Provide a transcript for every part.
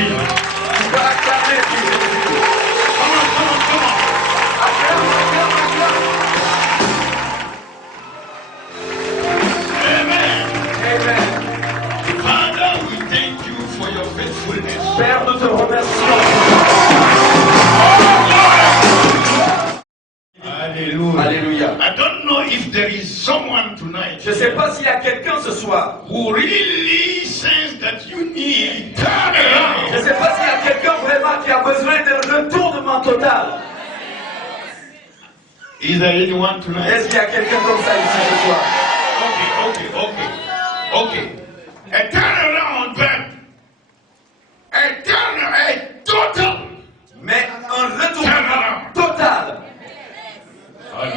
Jesus. Tu peux acclamer pour Jésus. Come on, come on, come on. Acclame, acclame, acclame. Amen. Amen. Father, we thank you for your faithfulness. Père, nous te remercions. Hallelujah. Alléluia. I don't know if there is someone tonight Je ne sais pas s'il y a quelqu'un ce soir. who really sense that you need turn around. Je ne sais pas s'il y a quelqu'un vraiment qui a besoin d'un retournement total. Is there anyone tonight? Est-ce qu'il y a quelqu'un comme ça ici ce soir? Okay. A turnaround, but a total. Mais un retournement total. Oh, no.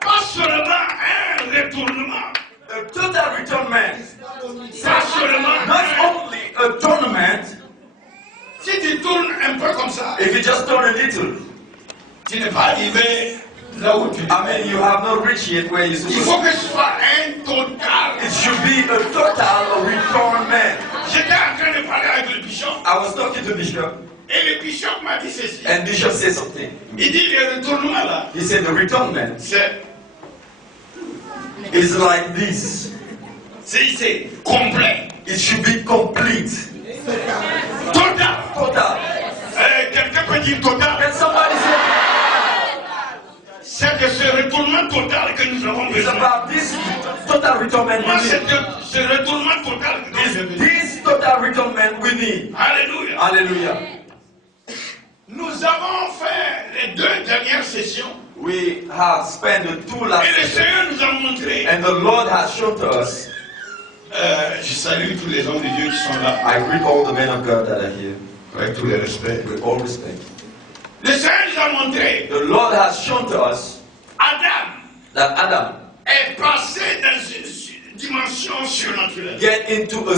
Pas seulement un retournement, A total returnement. pas seulement Not only a tournament, si tu tournes un peu comme ça, if you just turn a little. tu n'es pas arrivé là où tu es. I mean, you have not reached yet where you're Il supposed faut to. que ce soit un total. It should be a total returnement. J'étais en train de parler avec le bishop I was talking to Bishop, et le bishop m'a dit ceci. and Bishop said something. Il dit le retournement là, He said the returnement c'est is like this. c'est complet, It should be complete. total. Total. Quelqu'un peut dire total. Can somebody say C'est de ce retournement total que nous avons it's besoin. about this total returnement Moi, we c'est need? de ce retournement total que nous avons besoin. This total returnement we need. Alléluia. Hallelujah. Nous avons fait les 2 dernières sessions We have spent the 2 last et le sessions, Seigneur nous a montré. and the Lord has shown to us. Je salue tous les hommes de Dieu qui sont là, I greet all the men of God that are here avec tous les respects. with all respect. Le Seigneur nous a montré. The Lord has shown to us Adam that Adam est passé dans une dimension surnaturelle. get into a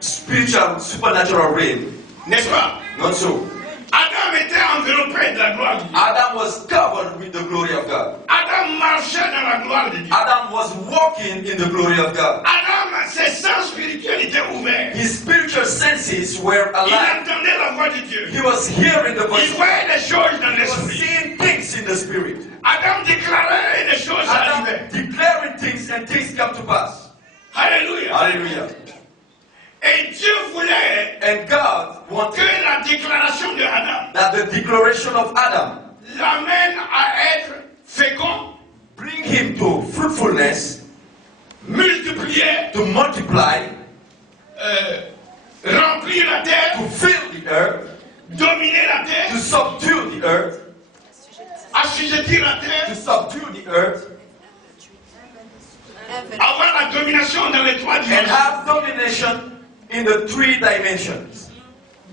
spiritual, supernatural realm. N'est-ce pas? Not so. Adam était enveloppé de la gloire de Dieu. Adam was covered with the glory of God. Adam marchait dans la gloire de Dieu. Adam was walking in the glory of God. Adam, ses sens spirituels étaient ouverts. His spiritual senses were Il alive. entendait la voix de Dieu. He was hearing the voice Il of God. voyait les choses dans He was l'esprit. seeing things in the spirit. Adam déclarait et les choses Adam arrivaient. declaring things and things come to pass. Alléluia. Hallelujah. Et Dieu voulait And God que wanted la déclaration de Adam that the declaration of Adam l'amène à être fécond, bring him to fruitfulness, multiplier, to multiply, remplir la terre, to fill the earth, dominer la to terre, subdue the earth, assujettir la to terre, subdue the earth, avoir la domination dans les 3 and dimensions, have domination in the 3 dimensions.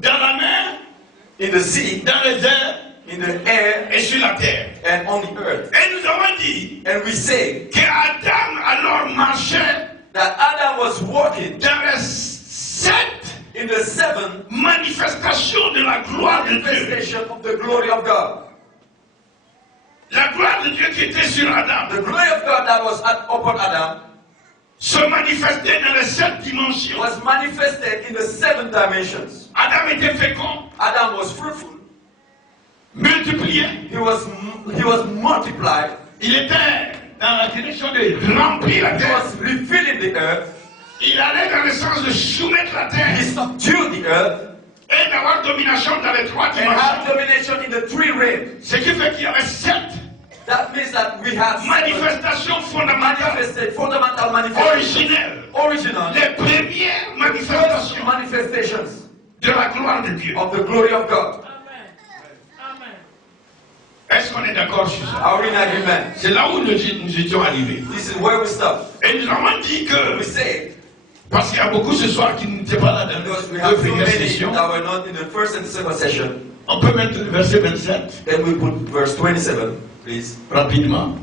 dans la mer, In the sea, dans les airs in the air, et sur la terre. and on the earth. Et nous avons dit And we say que Adam alors marchait that Adam was walking dans les 7 in the 7 manifestations de la gloire de Dieu. manifestation of the glory of God. La gloire de Dieu qui était sur Adam The glory of God that was upon Adam se manifestait dans les 7 dimensions. was manifested in the 7 dimensions. Adam était fécond, Adam was fruitful. multiplié. He was multiplied. Il était dans la direction de remplir la He terre. was refilling the earth. Il allait dans le sens de soumettre la terre He subdued the earth et d'avoir domination dans les 3 and have dimensions. domination in the 3 realms. Ce qui fait qu'il y avait 7 That means that we have manifestations fondamentales, fundamental manifestations, originelles, original, les premières first manifestations manifestations de la gloire de Dieu. of the glory of God. Est-ce qu'on est d'accord sur ça? Are we in agreement? C'est là où nous étions arrivés. This is where we stop. Et nous avons dit que, We say, parce qu'il y a beaucoup ce soir qui n'étaient pas là dans because we les have 2 so premières many sessions, that were not in the first and the second session, on peut mettre le verset 27 then we put verse 27, please. rapidement.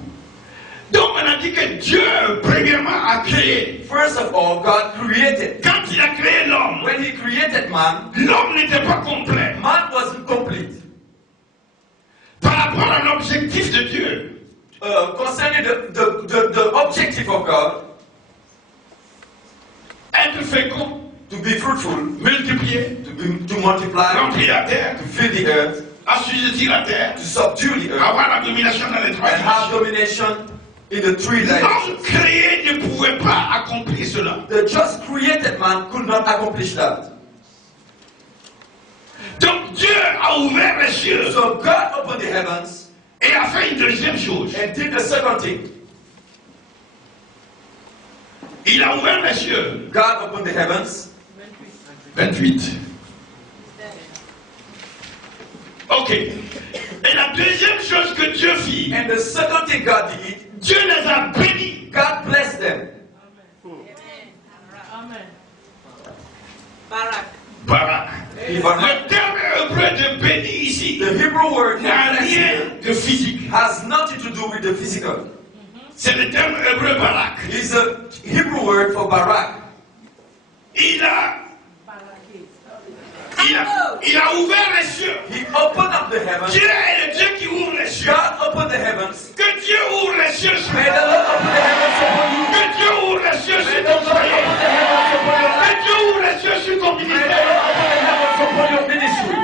Donc on a dit que Dieu, premièrement, a créé. First of all, God created. Quand il a créé l'homme, When He created man, l'homme n'était pas complet. man wasn't complete. Par rapport à l'objectif de Dieu, Concerning the objective of God, être fécond, to be fruitful, multiplier, to multiply, remplir la terre, to fill the earth, assujettir la terre, to subdue the earth, avoir la domination dans les trois and have dimensions. domination in the three dimensions. L'homme créé ne pouvait pas accomplir cela. The just created man could not accomplish that. Donc Dieu a ouvert les cieux So God opened the heavens et a fait une deuxième chose. and did the second thing. Il a ouvert les cieux. God opened the heavens. 28. Ok. Et la deuxième chose que Dieu fit, And the second thing God did, Dieu les a bénis. God blessed them. Amen. Barak. Barak. Even Le terme hébreu de béni ici the Hebrew word n'a blessed rien de physique. has nothing to do with the physical. C'est le terme hébreu Barak. It's a Hebrew word for Barak. Il a ouvert les cieux. He opened up the heavens. Dieu est le Dieu qui ouvre les cieux. God opened the heavens. Que Dieu ouvre les cieux sur May the Lord open the heavens upon you. Que Dieu ouvre les cieux May sur the ton Lord foyer. open the heavens upon your Que life. Dieu ouvre les cieux sur ton May the ministère. Lord open the heavens upon your ministry.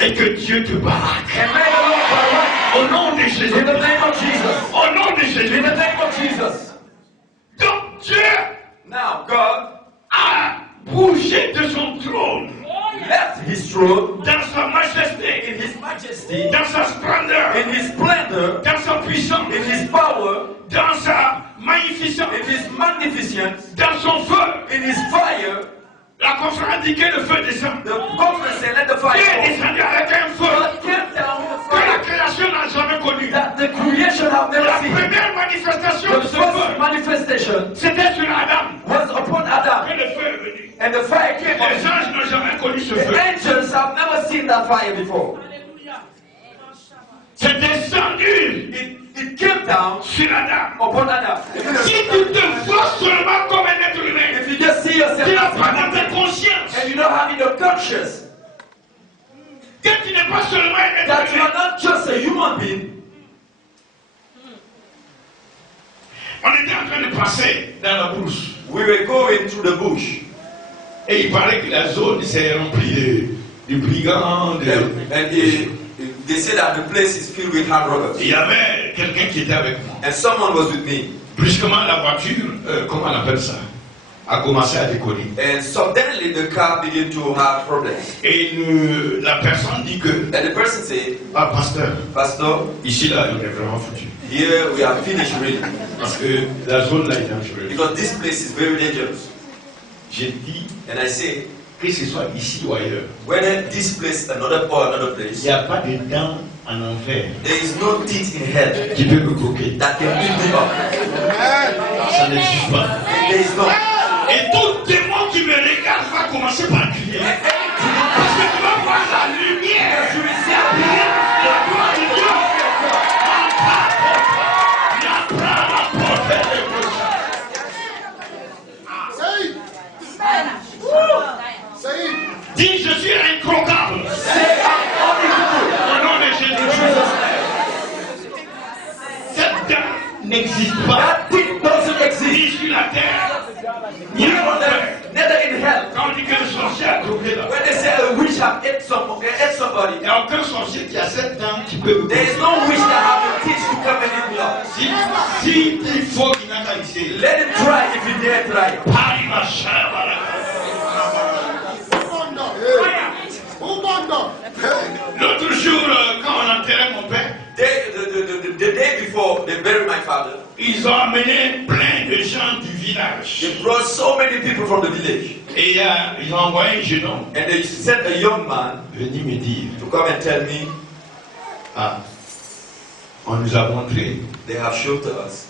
Et que Dieu te baraque. And may the Lord Barak Au nom de Jésus. in the name of Jesus. Au nom de In Jésus. the name of Jesus. Donc Dieu Now God a bougé de son trône left his throne dans sa majesté, in his majesty, dans sa splendeur, in his splendor, dans sa puissance, in his power, dans sa magnificence, in his magnificence, dans son feu. in his fire. La conférence dit que le feu descend. The conference said, let the fire Dieu est fall. descendu avec un feu God came down with que la fire création n'a jamais connu. that the creation have never La seen. première manifestation The de ce first feu, manifestation c'était sur Adam was upon que Adam, le feu est venu. and the fire came Les on. anges n'ont jamais connu ce The feu. angels have never seen that fire before. Alléluia. C'est descendu It came down sur Adam. upon Adam. Si tu te vois seulement comme un être humain, If you just see yourself tu n'as as pas a dans ta human conscience and you don't have in your conscience que tu n'es pas seulement un être that you humain. are not just a human being. On était en train de passer dans la brousse We were going through the bush, et il paraît que la zone s'est remplie de brigands. and they say that the place is filled with hard robbers. Il y avait quelqu'un qui était avec moi. And someone was with me. Brusquement, la voiture, comment on appelle ça, a commencé à décoller. And suddenly the car began to have problems. Et la personne dit que, And the person said, ah pasteur, Pastor, ici là, il est vraiment foutu. here we are finished really. Parce que la zone là est dangereuse. Because this place is very dangerous. J'ai dit, And I say, que ce soit ici ou ailleurs, whether this place another il place, n'y a pas de dents en enfer there is no teeth in hell qui peut me bloquer. that can pick me up. Ça n'existe pas. There is no. Et tout démon qui me regarde va commencer par crier. Parce que tu vas voir la lumière. You will see a light. La gloire de Dieu. Il apprend la portée de Dieu. Dis, je suis incroquable. Say, I'm unequal. Au nom de In Jésus. Jesus' name. Cette dent n'existe pas. That thing doesn't Ni exist. sur la terre, ni Neither en on enfer. earth, neither in hell. Quand on dit que le sorcier a croqué là, When they say a witch have ate somebody, il n'y a aucun sorcier qui a cette dent qui peut me there is croquer. no witch that have the teeth to come and eat me up. Si il faut qu'il n'a qu'à ici. Let him try if he dare try. Paris, ma chère, voilà. L'autre jour, quand on enterrait mon père, The day before they buried my father, ils ont amené plein de gens du village. they brought so many people from the village. Et ils ont envoyé un jeune homme And they sent a young man venir me dire, to come and tell me, ah, on nous a montré they have showed to us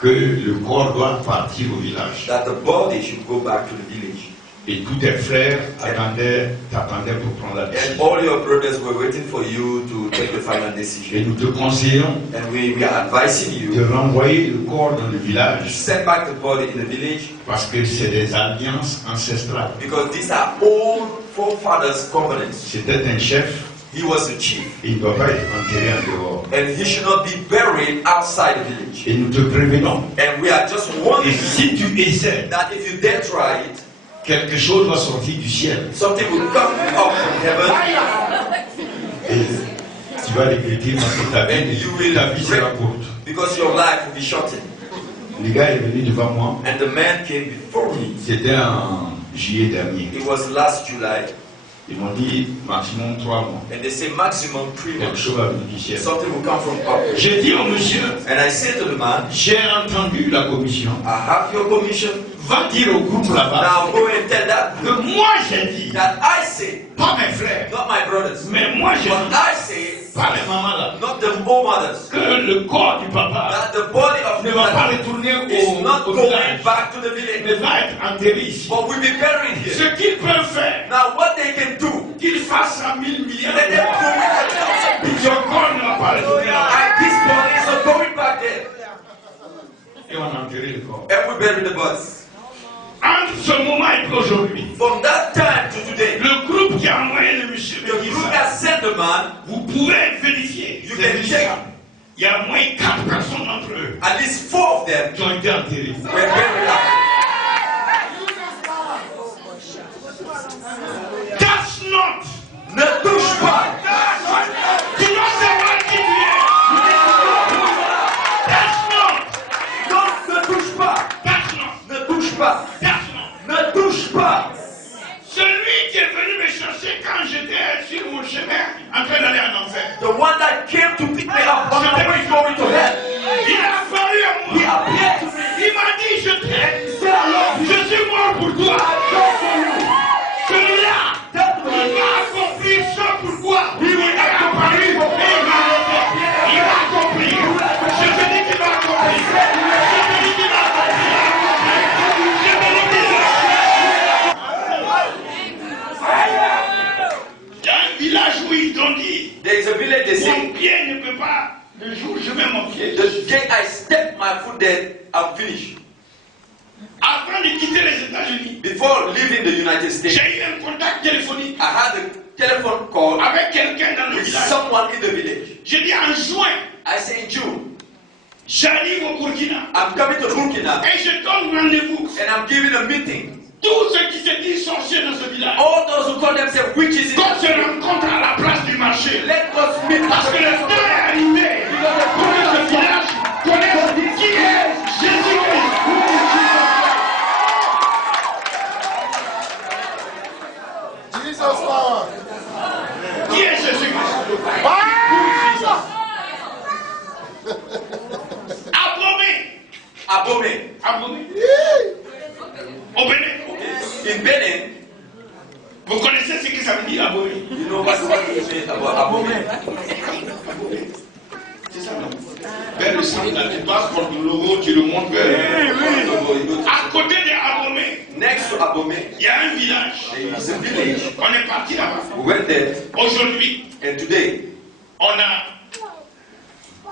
que le corps doit partir au village. that the body should go back to the village. Et tous tes frères t'attendaient pour prendre la And décision. all your brothers were waiting for you to take the final Et decision. nous te conseillons And we are advising de you renvoyer le corps dans le to village send back the body in the village parce que c'est des alliances ancestrales. because these are old forefathers' covenants. C'était un chef He was a chief. Il ne doit pas être enterré en dehors. And he should not be buried outside the village. Et nous te prévenons. And we are just Et warning si tu essaies, that if you dare try it, quelque chose va sortir du ciel. something will come up from heaven. Et tu vas regretter parce que ta vie sera courte. Because your life will be shortened. Le gars est venu devant moi. And the man came before me. C'était en juillet dernier. It was last July. Ils m'ont dit maximum 3 mois. And they say maximum 3 Quelque months. chose va venir du ciel. Something will come from up. J'ai dit au monsieur, And I said to the man, j'ai entendu la commission. I have your commission. Va dire au groupe là-bas Now go and tell that que group moi j'ai dit, that I say, pas mes frères, not my brothers, mais moi j'ai but dit, I say, pas les mamans là, not the old mothers, que le corps du papa that the body of ne the va pas mother retourner is not au going village, back to the village, mais va être enterré ici. but will be buried here. Ce qu'ils peuvent faire, Now what they can do, qu'ils fassent 1 000 milliards let them do de it. son corps ne va pas retourner là-bas. And this body is not going back there. Et on a enterré le corps. And we bury the bodies. Entre ce moment et aujourd'hui, From that time to today, le groupe qui a envoyé le monsieur the me dit group ça. that sent the man, Vous pouvez vérifier. You C'est can vérifiable. check. Il y a au moins 4 personnes entre eux at least 4 of them qui ont été enterrées. were buried up. That's not. Ne touche pas. Tu dois savoir qui tu es. That's not. Non, ne touche pas. That's not. Ne touche pas. That's not. Ne touche pas. Celui qui est venu me chercher quand j'étais sur mon chemin en train d'aller en enfer. The one that came to pick me up on my way going to hell. Il a apparu à He moi. appeared to me. Il m'a dit je t'aime. He said, I love you. Je suis mort pour toi. I died for you. Celui-là, That il man, va accomplir ce pourquoi he il will est apparu. accomplish for Et me. il va accomplir. Je te dis qu'il va accomplir. Je te dis qu'il va accomplir. Je te dis qu'il va accomplir. Il y a un village où ils ont dit, There is a village they mon say, pied ne peut pas, le jour où je mets mon pied, the day I step my foot there, I'm finished. avant de quitter les États-Unis, Before leaving the United States, j'ai eu un contact téléphonique I had a telephone call avec quelqu'un dans le with village. someone in the village. J'ai dit en juin, I say in June, j'arrive au Burkina I'm coming to Burkina et je donne rendez-vous. and I'm giving a meeting. Tous ceux qui se disent sorciers dans ce village, All those who call themselves witches, qu'on se rencontre à la place du marché. let us meet Parce que le temps est arrivé pour que ce village connaisse qui est Jésus-Christ. Jesus power. Qui est Jésus-Christ? Abomé. Abomey, Abomé. Au Bénin. in Benin, Vous connaissez ce que ça veut dire Abomé? you know what it means about Abomey. C'est ça, non? Vers le centre, là, tu passes pour le logo, tu le montres vers à côté de Abomé, Next to Abomey, il y a un village. there is a village. On est parti là-bas. We went there, Aujourd'hui, and today on a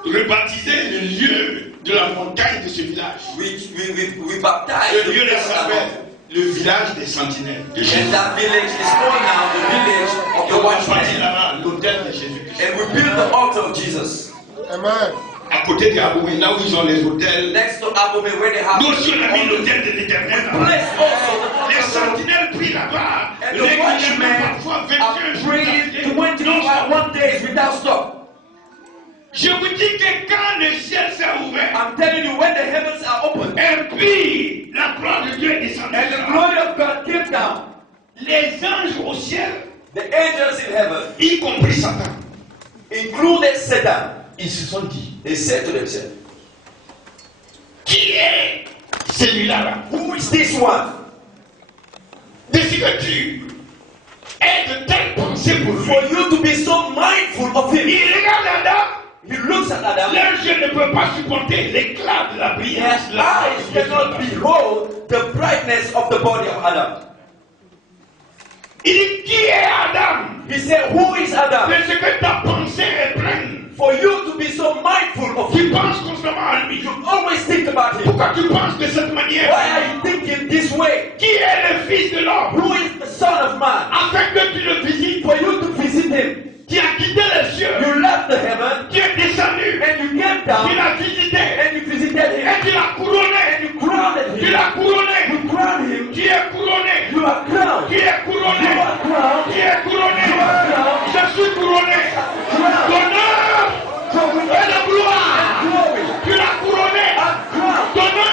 rebaptisé le lieu de la montagne de ce village. we baptized Le the lieu village s'appelle le village des sentinelles de Jésus. and that village is called now the village of Et the on a bâti watchmen. là-bas l'hôtel de Jésus-Christ. And we built the altar of Jesus. Amen. À côté de Abomé, là où ils ont les hôtels. Next to Abomey, where they have Nous aussi, on a mis the l'hôtel de l'Éternel là-bas. place also Les the altar of the sentinelles prient là-bas. and the Régulièrement, watchmen parfois 21 are jours praying d'affilée. 21 days without stop. Je vous dis que quand le ciel s'est ouvert, I'm telling you, when the heavens are open et puis la gloire de Dieu est descendue, and the glory of God came down, les anges au ciel, the angels in heaven, y compris Satan, included Satan, ils se sont dit, they said to themselves, qui est celui-là là? who is this one? De ce que tu es de telle pensée pour lui. For you to be so mindful of him. Il regarde Adam, He looks at Adam. leurs yeux ne peuvent pas supporter l'éclat de la brillance. His eyes cannot behold the brightness of the body of Adam. Il dit, qui est Adam? He said, who is Adam? De ce que ta pensée est pleine. For you to be so mindful of Tu him, penses constamment à lui. you always think about him. Pourquoi tu penses de cette manière? Why are you thinking this way? Qui est le fils de l'homme? Who is the Son of Man? Afin que tu le visites. For you to visit him. qui a quitté les cieux, You left the heaven qui est descendu, and you came qui down l'a visité, and you visited et him qui l'a couronné, and you crowned qui him. l'a couronné, You crowned him. qui est couronné, You are crowned. qui est couronné, You are crowned. qui est couronné. You are crowned. Je suis couronné Crowned. d'honneur et de gloire. Glory. Tu l'as couronné I'm crowned. d'honneur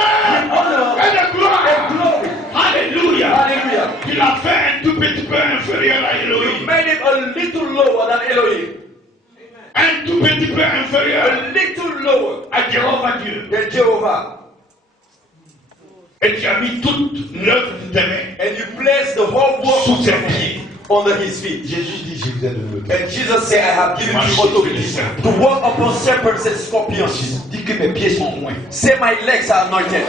Honor et de gloire. and glory. Alléluia. Hallelujah. Il a fait un tout petit peu inférieur à You Elohim. made him a little lower than Elohim. Un tout petit peu inférieur A little lower à Jéhovah Dieu. than Jehovah. Et tu as mis toute l'œuvre de tes mains And you placed the whole work sous of ses your hand pieds. under his feet. Jésus dit, je vous ai donné l'autorité. And Jesus said, I have given you authority to walk upon serpents and scorpions. Dis que mes pieds sont loin. Say my legs are anointed.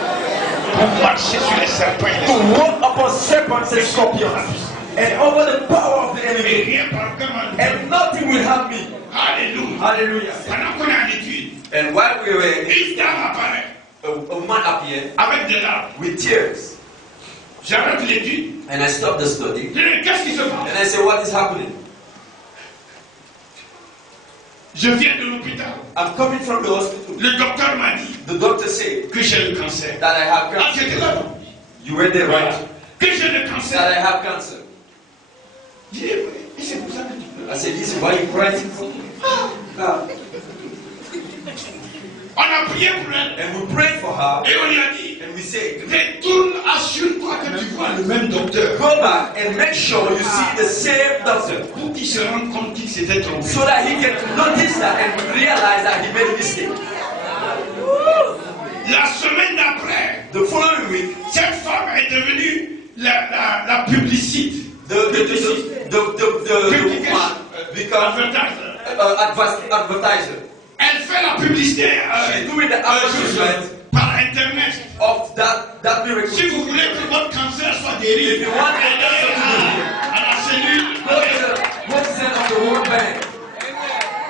Pour marcher sur les serpents et les To scorpions. walk upon serpents and scorpions. And over the power of the Et enemy. rien par comment nous. And nothing will harm me. Alléluia. Hallelujah. Pendant qu'on est en étude, And while we were, une dame apparaît a woman appeared avec des larmes. with tears. J'arrête l'étude. And I stopped the study. Je dis, qu'est-ce qui se passe? And I said, what is happening? Je viens de l'hôpital. I'm coming from the hospital. Le docteur m'a dit The doctor said que j'ai le cancer. that I have Ah, cancer. c'était là. You were there, right? Que j'ai le That cancer. I have cancer. Je dis, et c'est pour ça que tu pleures. I said, this is why you crying for me. On a prié pour elle. And we prayed for her. Et on lui a dit, And we said, retourne, assure-toi que tu vois le même docteur. go back and make sure you see the same doctor. Pour qu'il se rende compte qu'il s'était trompé. So that he can notice that and realize that he made a mistake. La semaine d'après, The following week, cette femme est devenue la publicité. the woman become Advertiser. advertiser. Elle fait la publicité She's doing the advertisement par Internet. of that miracle. Si vous voulez que votre cancer soit guéri, If you want allez à la cellule, Go to the website of the World Bank.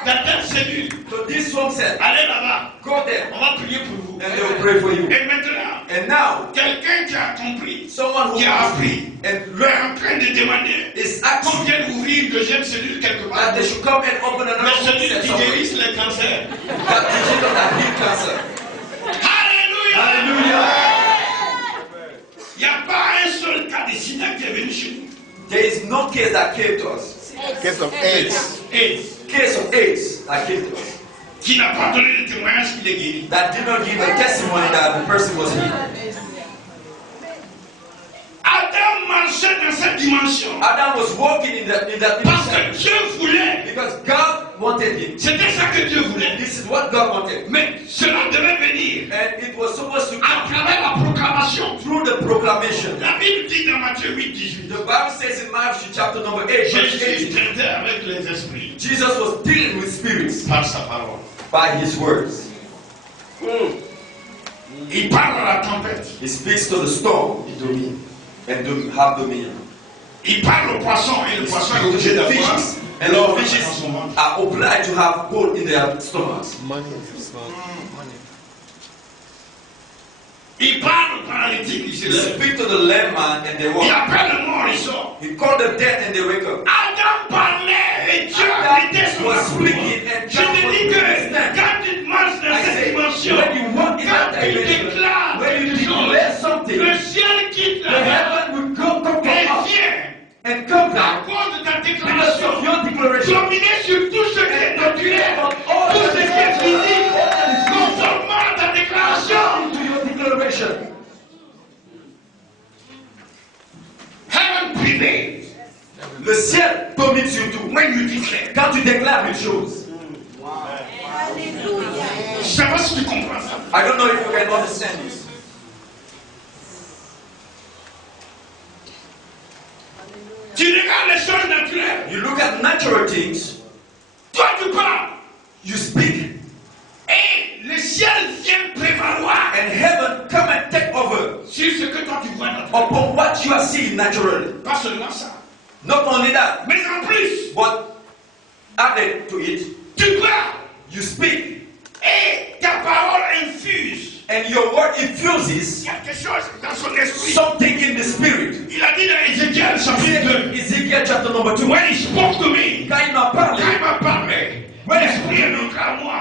dans telle cellule, So this one said, allez là-bas. go there On va prier pour vous. and they will pray for you. Et maintenant, And now, quelqu'un qui a compris, someone who qui a appris, and est learned en train de demander is qu'on asking vienne ouvrir une deuxième cellule quelque part. that they should come and open Les another cellules website qui somewhere. guérissent les cancers. That the children that heal cancer. Alléluia! Hallelujah. Il n'y a pas un seul cas de sida qui est venu chez nous. There is no case that came to us. Case of AIDS. Et Case of AIDS that came to us. qui n'a pas donné le témoignage qu'il est guéri. That did not give a testimony that the person was healed. Adam marchait dans cette dimension Adam was walking in that parce que dimension Dieu voulait. because God wanted him. C'était ça que Dieu voulait. This is what God wanted. Mais cela devait venir And it was supposed to à come travers la proclamation. through the proclamation. La Bible dit dans Matthieu 8, 18. The Bible says in Matthew chapter number 8, verse Jésus 8, traitait avec les esprits Jesus was dealing with spirits par sa parole. by his words. Il parle à la tempête. He speaks to the storm and to have dominion. Il parle au poisson et le He poisson est speaks to obligé the d'avoir fishes, and l'or the dans fishes son ventre. are obliged to have gold in their stomachs. Money is not money. Il parle au paralytique, il se He lève. speaks to the lame man and they Il walk. appelle le mort, il sort. He called the dead and they wake up. Adam parlait et Dieu était Adam sur was la speaking and Je God te was dis que listening. quand tu marches dans I cette say, dimension, when you walk in that quand tu dimension, déclares when you quelque declare chose, something, le ciel quitte the la terre heaven will come et up vient and come à down cause de ta because déclaration. of your declaration. Dominer sur tout ce qui est naturel, tout ce qui est physique, conformément à ta déclaration. To your declaration. Heaven prevails Le ciel domine sur tout. when you declare. Quand tu déclares une chose, Je ne sais pas si tu comprends ça. I don't know if you can understand this. Tu regardes les choses naturelles. You look at natural things, Toi, tu parles. you speak, Et le ciel vient prévaloir and heaven come and take over sur ce que toi tu vois naturellement. upon what you are seeing naturally. Pas seulement ça. Not only that, Mais en plus, but added to it, tu parles. you speak, Et ta parole infuse and your word infuses quelque chose dans son esprit. something in the spirit. Il a dit dans Ézéchiel chapitre 2. Ezekiel chapter number 2. When he spoke to me, Quand il m'a parlé, quand il m'a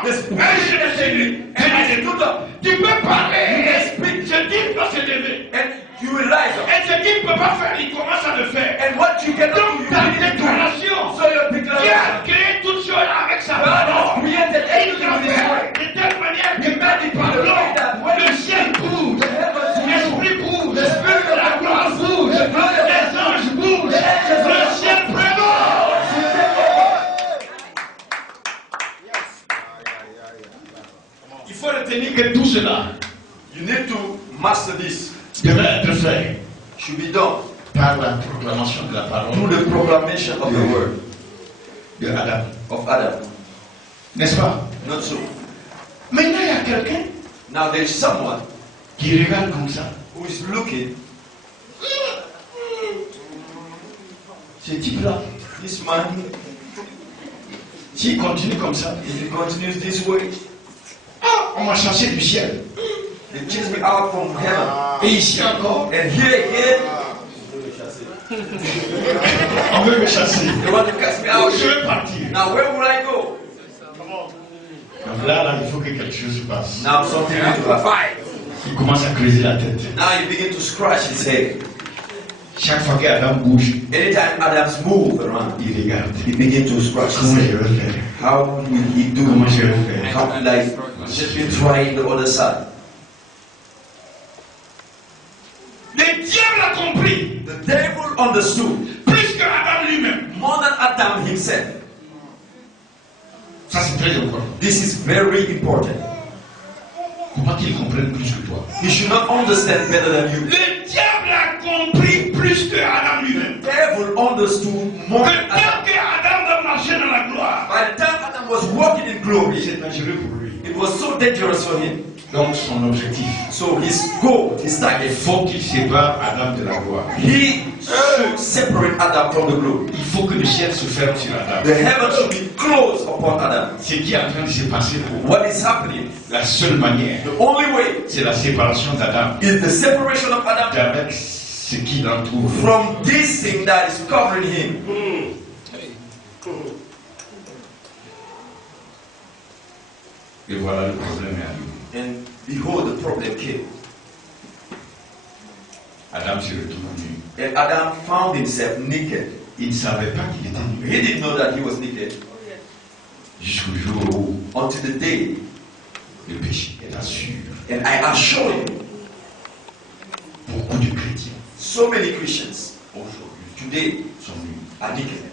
The spirit je suis lui. and stood up. Tu peux parler. And speak. Je dis, il doit se lever. And you will rise up. Et ce qu'il ne peut pas faire, il commence à le faire. And what you cannot do, Donc, you ta begin to do. déclaration. So your Dieu declaration. a créé toutes choses avec sa God has parole. created Et il everything l'a with His fait word. de telle manière que quand il parle, le ciel bouge, l'esprit bouge, la gloire bouge, les anges bougent, le ciel prévole. Il faut retenir que tout cela You need to master this. devait être fait Should be done par la proclamation de la parole through the proclamation of the word de Adam. of Adam. N'est-ce pas? Not so. Maintenant, il y a quelqu'un Now there is someone qui regarde comme ça. who is looking. Ce type-là, This man, s'il continue comme ça, if he continues this way, on m'a chassé du ciel. they chase me out from heaven. Et ici encore, And here again, on veut me chasser. they want to cast me out. Je vais partir. Now where will I go? Donc là, il faut que quelque chose se passe. Now something will to fight. Il commence à creuser la tête. Now you begin to scratch his head. Chaque fois qu'Adam bouge, Anytime Adam's move around, il regarde. he begin to scratch his Comment je head. vais faire? How will he do? Comment je vais faire? How will I let me try the other side? Le diable a compris, The devil understood plus que Adam lui-même. more than Adam himself. Ça, c'est très important. This is very important. Il faut pas qu'il comprenne plus que toi. He should not understand better than you. Le diable a compris plus que Adam lui-même. The devil understood more Que than tant Adam. que Adam doit marcher dans la gloire, By the time Adam was walking in glory, c'est dangereux pour lui. it was so dangerous for him. Donc, son objectif, So his goal, his il target, faut qu'il sépare Adam de la gloire. he should separate Adam from the glory. Il faut que le ciel se ferme sur Adam. The heaven should be closed upon Adam. Ce qui est en train de se passer pour What is happening? la seule manière, The only way c'est la séparation d'Adam is the separation of Adam d'avec ce qui l'entoure. from this thing that is covering him. Et voilà, le problème est arrivé. And behold, the problem came. Adam se retrouve nu. And Adam found himself naked. Il ne savait pas qu'il était nu. He didn't know that he was naked Jusqu'au jour où until the day. le péché est assuré. And I assure you, Beaucoup de chrétiens so many Christians aujourd'hui today sont nus. are naked.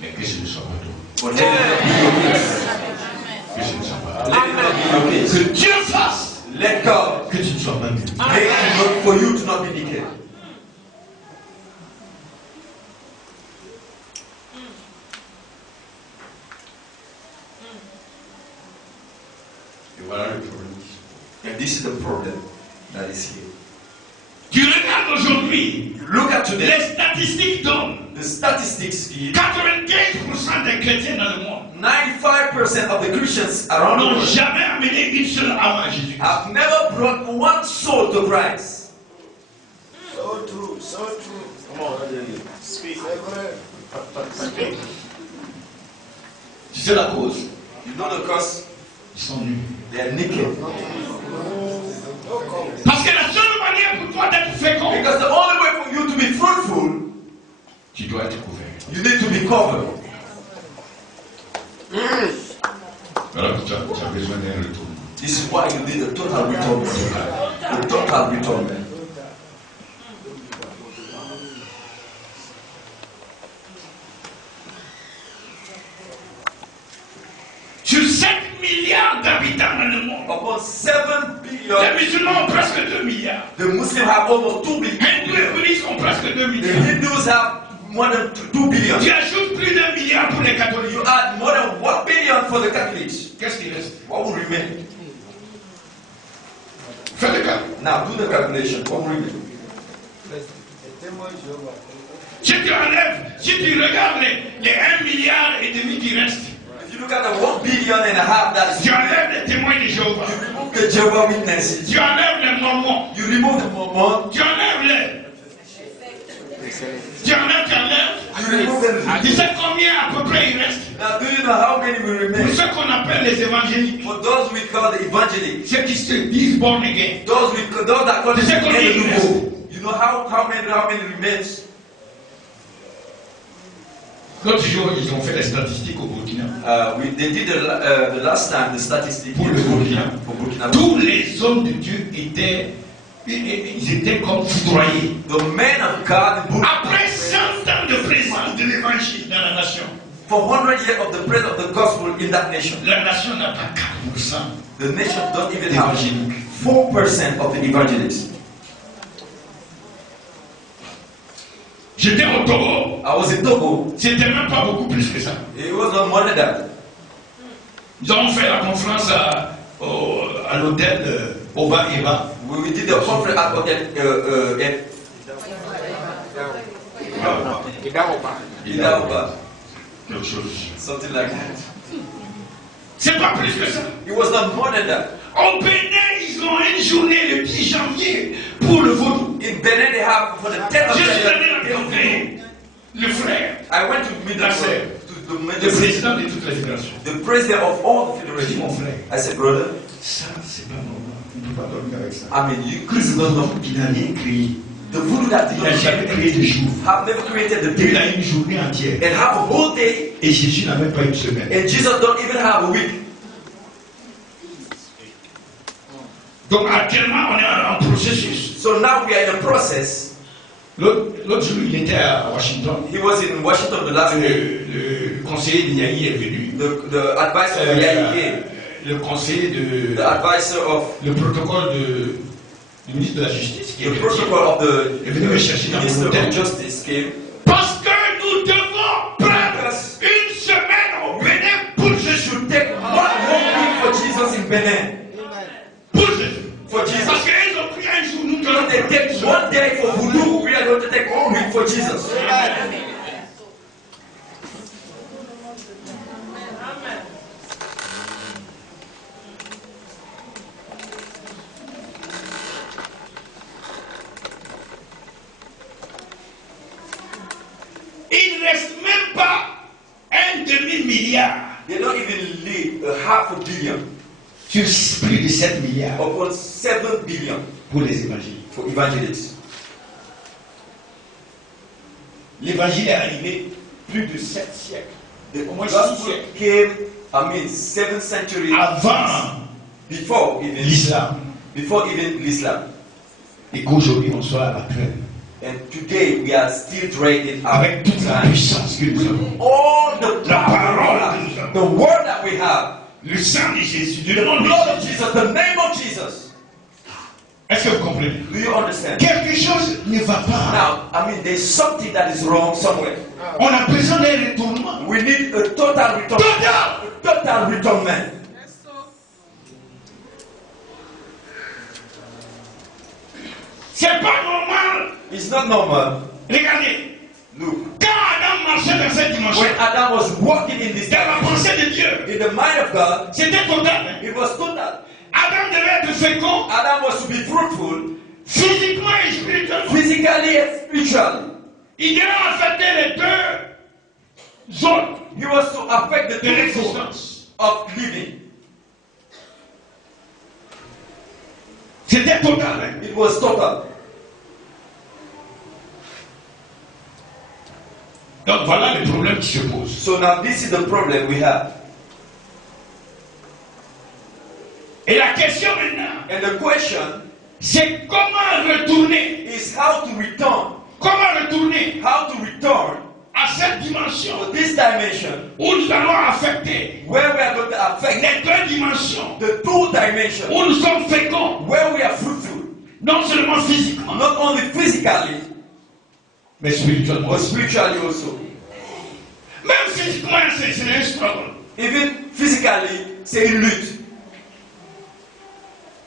Mais que ce ne soit pas toi. But let it not be your case. Que ce ne soit pas toi. Let it not be your case. Que Dieu fasse Let God que tu ne sois pas nu. make it not for you to not be naked. Et voilà le problème. And this is the problem that is here. Tu regardes aujourd'hui, Look at today. les statistiques donnent The statistics give 95% des chrétiens dans le monde 95% of the Christians around the n'ont world jamais amené une seule âme à Jésus. have never brought one soul to Christ. So true, so true. Come on, speak. Speak. Tu sais la cause? You know the cause? Ils sont nus. They are naked. Parce que la seule manière pour toi d'être fécond, Because the only way for you to be fruitful, tu dois être couvert. you need to be covered. Alors que tu as besoin d'un retour. This is why you need a total return. A total return. Sur 7 milliards d'habitants dans le monde, Upon 7 les billion, musulmans ont presque 2 milliards. the Muslims have almost 2 billion. Hindous et bouddhistes ont presque 2 The milliards. Hindus have more than 2 billion. Tu ajoutes plus d'1 milliard pour les catholiques. You add more than 1 billion for the Catholics. Qu'est-ce qui reste? What will remain? Fais le calcul. Now do the calculation. What will remain? Si tu enlèves, si tu regardes les 1 milliard et demi qui restent, If you look at the 1 billion and a half that is tu enlèves les témoins de Jéhovah, you remove the Jehovah Witnesses, tu enlèves les mormons, you remove the Mormon, tu enlèves les. Tu enlèves, you remove them. Tu sais combien à peu près il reste? Now, do you know how many will Pour remain? ceux qu'on appelle les évangéliques, For those we call the evangelists, ceux qui se disent born again. those that call Tu sais combien the il reste? nouveau. You know how many remains? L'autre jour, ils ont fait les statistiques au Burkina. They did the last time the statistics Pour le Burkina. for Burkina. Tous les hommes de Dieu étaient, ils étaient comme foudroyés. The men of God in Burkina, Après 100 ans de présence de l'évangile dans la nation, for 100 years of the presence of the gospel in that nation, la nation n'a pas 4%. the nation don't even have Évangélique. 4% of the evangelists. J'étais au Togo, I was in Togo. c'était même pas beaucoup plus que ça. It was not more than that. Ils ont fait la conférence à l'hôtel Oba Eva. We did the conference at Hotel Idaoba, Quelque chose. something like that. C'est pas plus que ça. It was not more than that. Au Bénin, ils ont une journée le 10 janvier pour le vaudou. In Benin, they have for the 10th of Je suis allé January. rencontrer le frère, I went to meet La sœur. the le président de toute la fédération. the president of all the Je dis, mon federations. frère, I said, brother, ça, c'est pas normal. On ne peut pas dormir avec ça. I mean, you Chris don't know. Il n'a rien créé. The voodoo that did Il n'a jamais not créé de jour. have never created the Il day a une journée entière. and have a whole day, Et Jésus n'a même pas une semaine. and Jesus don't even have a week. Donc actuellement, on est en processus. So now we are in a process. L'autre jour, il était à Washington. He was in Washington the last day. Le conseiller de Yahi est venu. The advisor of Yahi, Le conseiller de... the advisor of Le protocole du ministre de la Justice qui est the venu. protocol of the est venu me chercher dans mon Minister hôtel. of Justice came. Parce que nous devons prendre une semaine au Bénin pour Jésus. To take 1 whole week for Jesus in Benin. Pour Jésus. For Jesus. Parce qu'ils ont pris un jour, nous devons They take 1 day for voodoo. We are going to take 1 week for Jesus. Il ne reste même pas un demi-milliard They don't even leave a half a billion sur plus de 7 milliards upon 7 billion pour les évangiles. for evangelists. L'évangile est arrivé plus de 7 siècles. The Au moins 6 gospel siècles came, 7th century avant before even l'islam. Islam. Et qu'aujourd'hui on soit à la traîne. And today we are still dragging our Avec toute la puissance que nous avons. all the La power, parole que nous avons. the word that we have, Le sang de Jésus, the le nom de blood of Jésus. Jesus, the name of Jesus. Est-ce que vous comprenez? Do you understand? Quelque chose ne va pas. Now, I mean, there's something that is wrong somewhere. On a besoin d'un retournement. We need a total return. Total return, man. C'est pas normal. It's not normal. Regardez. Look, Quand Adam marchait dans cette dimension, when Adam was walking in this dans la dimension, pensée de Dieu, in the mind of God, c'était total. it was total. Adam devait être fécond Adam was to be fruitful physiquement et spirituellement. physically and spiritually. Il devait affecter les deux zones He was to affect the de two zones l'existence. of living. C'était total. Hein? It was total. Donc voilà le problème qui se pose. So now this is the problem we have. Et la question maintenant, And the question c'est comment retourner, is how to return. how to return à cette To dimension this dimension où nous allons affecter where we are going to affect les deux dimensions the two dimensions où nous sommes féconds, where we are fruitful, non seulement physiquement, not only physically mais spirituellement. but spiritually also. Même physiquement, c'est un struggle. Even physically, c'est une lutte.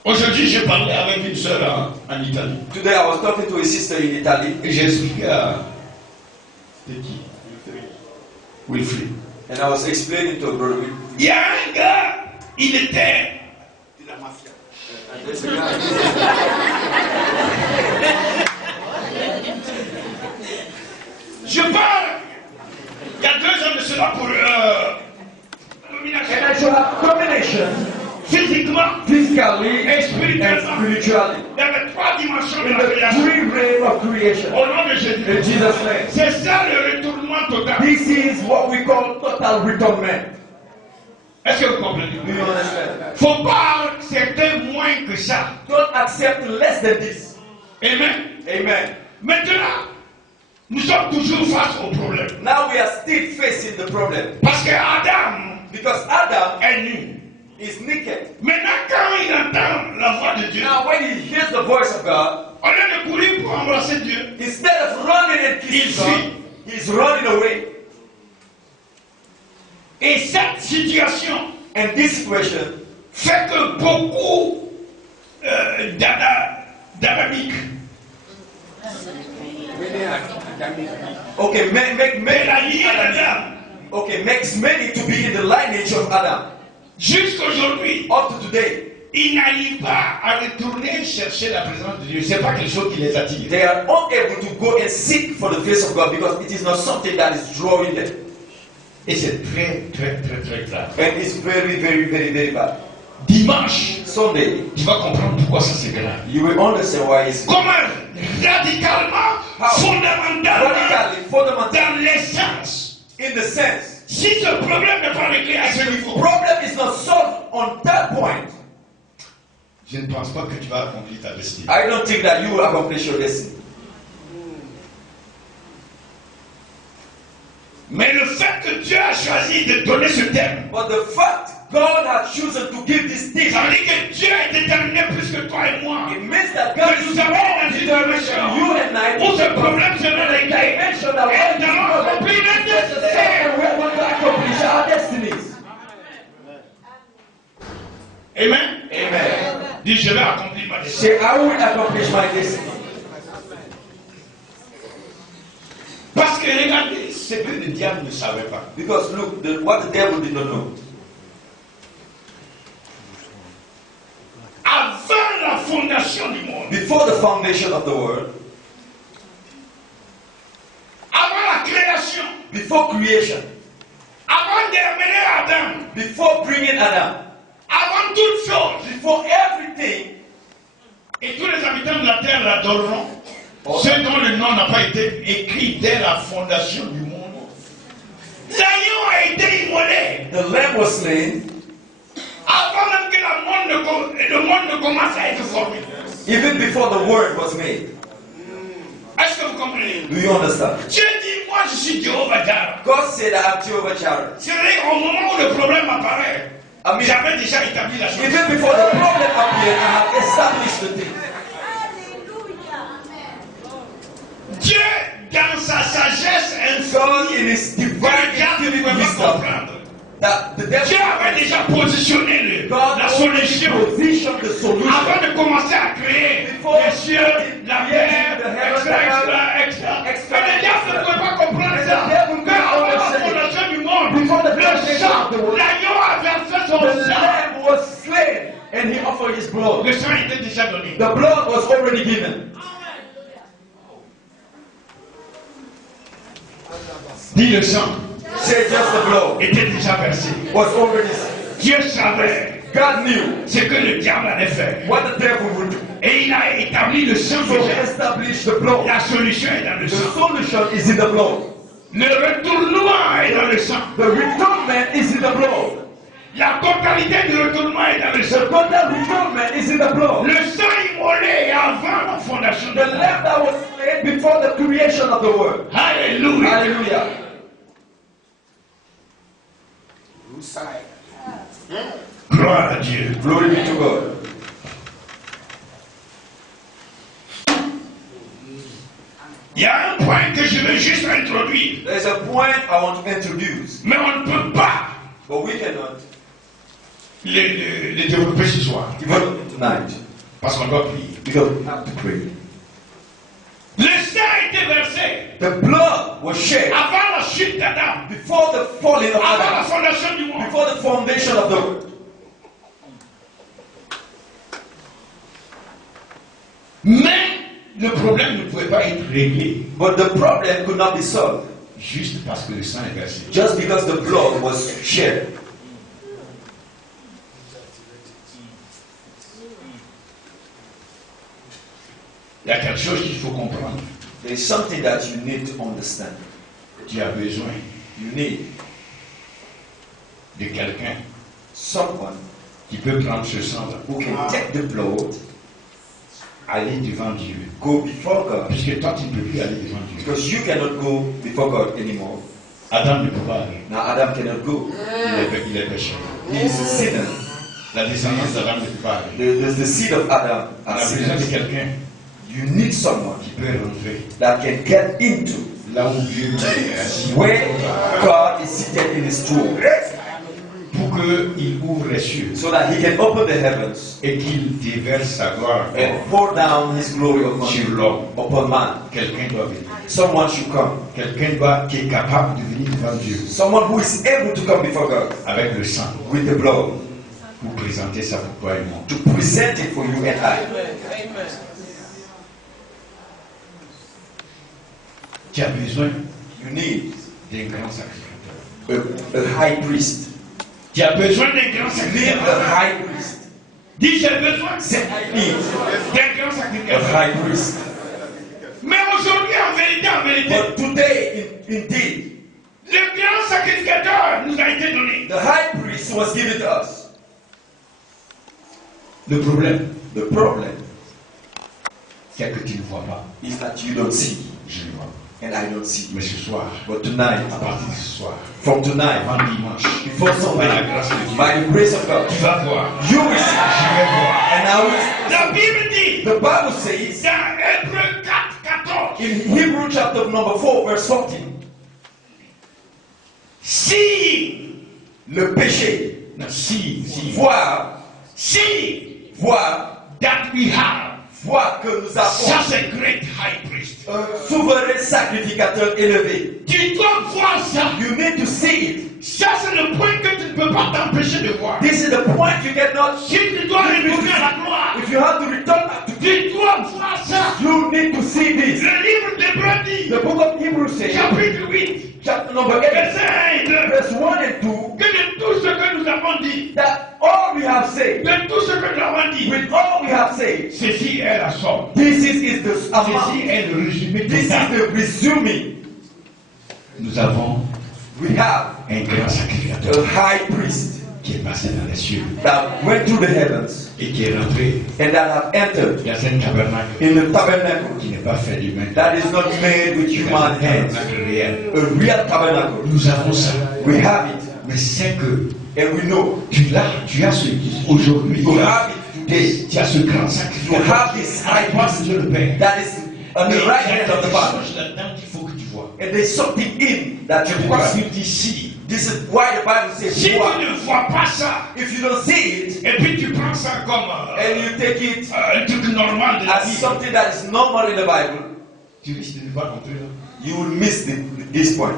Aujourd'hui, j'ai parlé avec une sœur en Italie Today I was talking to a sister in Italy et j'ai expliqué à c'était qui? Wilfried. and I was explaining to her brother. Il y a un gars, il était de la mafia. Je parle physically and spirituellement. spiritually. Dans les trois dimensions de In la the création. three realms of creation. Au nom de In Jésus. Jesus' name. C'est ça le retournement total. This is what we call total returnement. Est-ce que vous comprenez? Do you understand? Faut pas accepter moins que ça. Don't accept less than this. Amen. Amen. Maintenant, nous sommes toujours face au problème. Now we are still facing the problem. Parce que Adam Because Adam est nu. is naked. Maintenant, quand il entend la voix de Dieu, Now when he hears the voice of God, au lieu de courir pour embrasser Dieu, instead of running and kissing God, he's running away. et cette situation And this situation fait que beaucoup d'Adamiques, okay, make mais la lignée d'Adam, okay, makes many to be in the lineage of Adam. jusqu'aujourd'hui, Up to today, ils n'arrivent pas à retourner chercher la présence de Dieu. C'est pas quelque chose qui les attire. they are unable to go and seek for the face of God because it is not something that is drawing them. Et c'est très, très, très, très grave. And it's very, very, very, very bad. Dimanche, Sunday, tu vas comprendre pourquoi ça c'est grave. you will understand why it's Comment radicalement, How? fondamentalement, radically, fundamental, dans l'essence, in the sense, si ce problème n'est pas réglé à ce the niveau, problem is not solved on that point. je ne pense pas que tu vas accomplir ta destinée. I don't think that you will accomplish your destiny. Mais le fait que Dieu a choisi de donner ce thème, But the fact God has chosen to give this thing, ça veut dire que Dieu est déterminé plus que toi et moi. it means that God Que is nous avons more une determined than you and I. où ce problème sera réglé. Dimension that Et nous allons accomplir notre destinée. we are going to accomplish our destinies. Amen. Amen. Dis, je vais accomplir ma destinée. Say, I will accomplish my destiny. Parce que regardez, ce que le diable ne savait pas. Because look, what the devil did not know. Avant la fondation du monde, Before the foundation of the world, avant la création, before creation, avant d'amener Adam, before bringing Adam, avant toute chose, before everything, et tous les habitants de la terre l'adoreront, ceux dont le nom n'a pas été écrit dès la fondation du monde. L'agneau a été immolé the lamb was slain, avant même que le monde ne commence à être formé. even before the word was made. Est-ce que vous comprenez? Do you understand? Dieu dit, moi je suis Jéhovah Jireh. God said, I am Jehovah Jireh. C'est-à-dire au moment où le problème apparaît, I mean, j'avais déjà établi la chose. even before the problem appeared, I have established the thing. Dieu, dans sa sagesse God infinie, in his que le divine diable ne infinite pouvait pas wisdom, comprendre. that the Dieu devil avait déjà positionné God la already solution positioned the solution. avant de commencer à créer Before les cieux, la terre, the heaven, extra. extra. Mais le diable ne pouvait pas comprendre ça. The devil could Car avant la understand it. fondation du monde, Before the le foundation sang, of the world, l'agneau a versé son the sang. lamb was slain and he offered his blood. Le sang était déjà donné. The blood was already given. Dis le sang Say just the blood était déjà versé. was already. Dieu savait God knew ce que le diable allait faire. what the devil would do. Et il a établi le sang So he déjà. established the blood. La solution est dans le The sang. solution is in the blood. Le retournement est dans le sang. The returnement is in the blood. La totalité du retournement est dans le The sang. total returnement is in the blood. Le sang immolé est avant la fondation de The lamb that was slain before the creation of the world. Alléluia. Hallelujah. Gloire à Dieu. Glory be to God. Il y a un point que je veux juste introduire. There's a point I want to introduce, Mais on ne peut pas but we cannot le développer ce soir. develop it tonight Parce qu'on doit prier. because we have to pray. Le sang a été versé The blood was shed avant la chute d'Adam. before the falling of Avant la Adam, fondation du monde. before the foundation of the world. Mais le problème ne pouvait pas être réglé But the problem could not be solved juste parce que le sang est versé. just because the blood was shed. Il y a quelque chose qu'il faut comprendre. There is something that you need to understand. Tu as besoin You need de quelqu'un someone qui peut prendre ce sang-là, who can take the blood, aller devant Dieu. go before God. Puisque toi, tu ne peux plus aller devant Dieu. Because you cannot go before God anymore. Adam ne peut pas aller. Now Adam cannot go. Il est pécheur. He is a sinner. La descendance d'Adam ne peut pas aller. The seed of Adam On are a besoin de sinners. quelqu'un You need someone qui peut rentrer that can get into là où Dieu est assis where God is seated in his throne, pour qu'il ouvre les cieux so that he can open the heavens et qu'il déverse sa gloire and pour down his glory sur l'homme. upon man. Quelqu'un doit venir. Someone should come. Quelqu'un qui est capable de venir devant Dieu Someone who is able to come before God avec le sang with the blood pour présenter ça pour toi et moi. to present it for you and I. Amen. Tu as besoin You need d'un grand sacrificateur. a high priest. Tu as besoin d'un grand You need sacrificateur. a high priest. Dis, j'ai besoin Say, I need d'un grand a sacrificateur. high priest. Mais aujourd'hui, en vérité, But today, indeed, le grand sacrificateur nous a été donné. the high priest was given to us. Le problème, The problem c'est que tu ne vois pas. is that you don't see, Je le vois. and I don't see. Mais ce soir, But tonight, à partir de ce soir, from tonight, avant dimanche, before par la Sunday, grâce de Dieu, by the grace of God, tu vas voir. you will see. Je vais voir. And I will. La Bible dit, The Bible says dans Hébreux 4, 14, in Hebrew chapter number 4, verse 14, si, le péché, non, si, voir, that we have voir que nous avons such a great high priest. un souverain sacrificateur élevé. Tu dois voir ça. You need to see it. Ça, c'est le point que tu ne peux pas t'empêcher de voir. This is the point you cannot. Si tu dois retourner à la gloire, If you have to return back to tu dois voir ça. you need to see this. Le livre d'Hébreux dit, The book of Hebrews says, chapitre 8, chapter number 8, verset 1 et 2, verse 1 and 2, que de tout ce que nous avons dit, that all we have said, de tout ce que nous avons dit, with all we have said, ceci est la somme. this is the amount. Ceci est le résumé This is total. the resuming. Nous avons We have un grand a sacrificateur high priest qui est passé dans les cieux that went through the heavens et qui est rentré and that have entered dans un tabernacle in the tabernacle qui n'est pas fait d'humain. that is not made with human Un hands. tabernacle réel. A real tabernacle. Nous avons ça. We have it. Mais c'est que And we know tu as ce aujourd'hui. you have it today. Tu as ce grand You sacrificateur. have this high Droite de priest Dieu le Père. that is on Mais the il y right a hand of the quelque Father. chose là-dedans qu'il faut que tu vois. And there's something in that you Pourquoi see. tu dis si? This is why the Bible says, Si tu "What?" ne vois pas ça, If you don't see it et puis tu prends ça comme and you take it un truc normal de la as vie, something that is normal in the Bible, tu risques de ne pas comprendre. you will miss this point.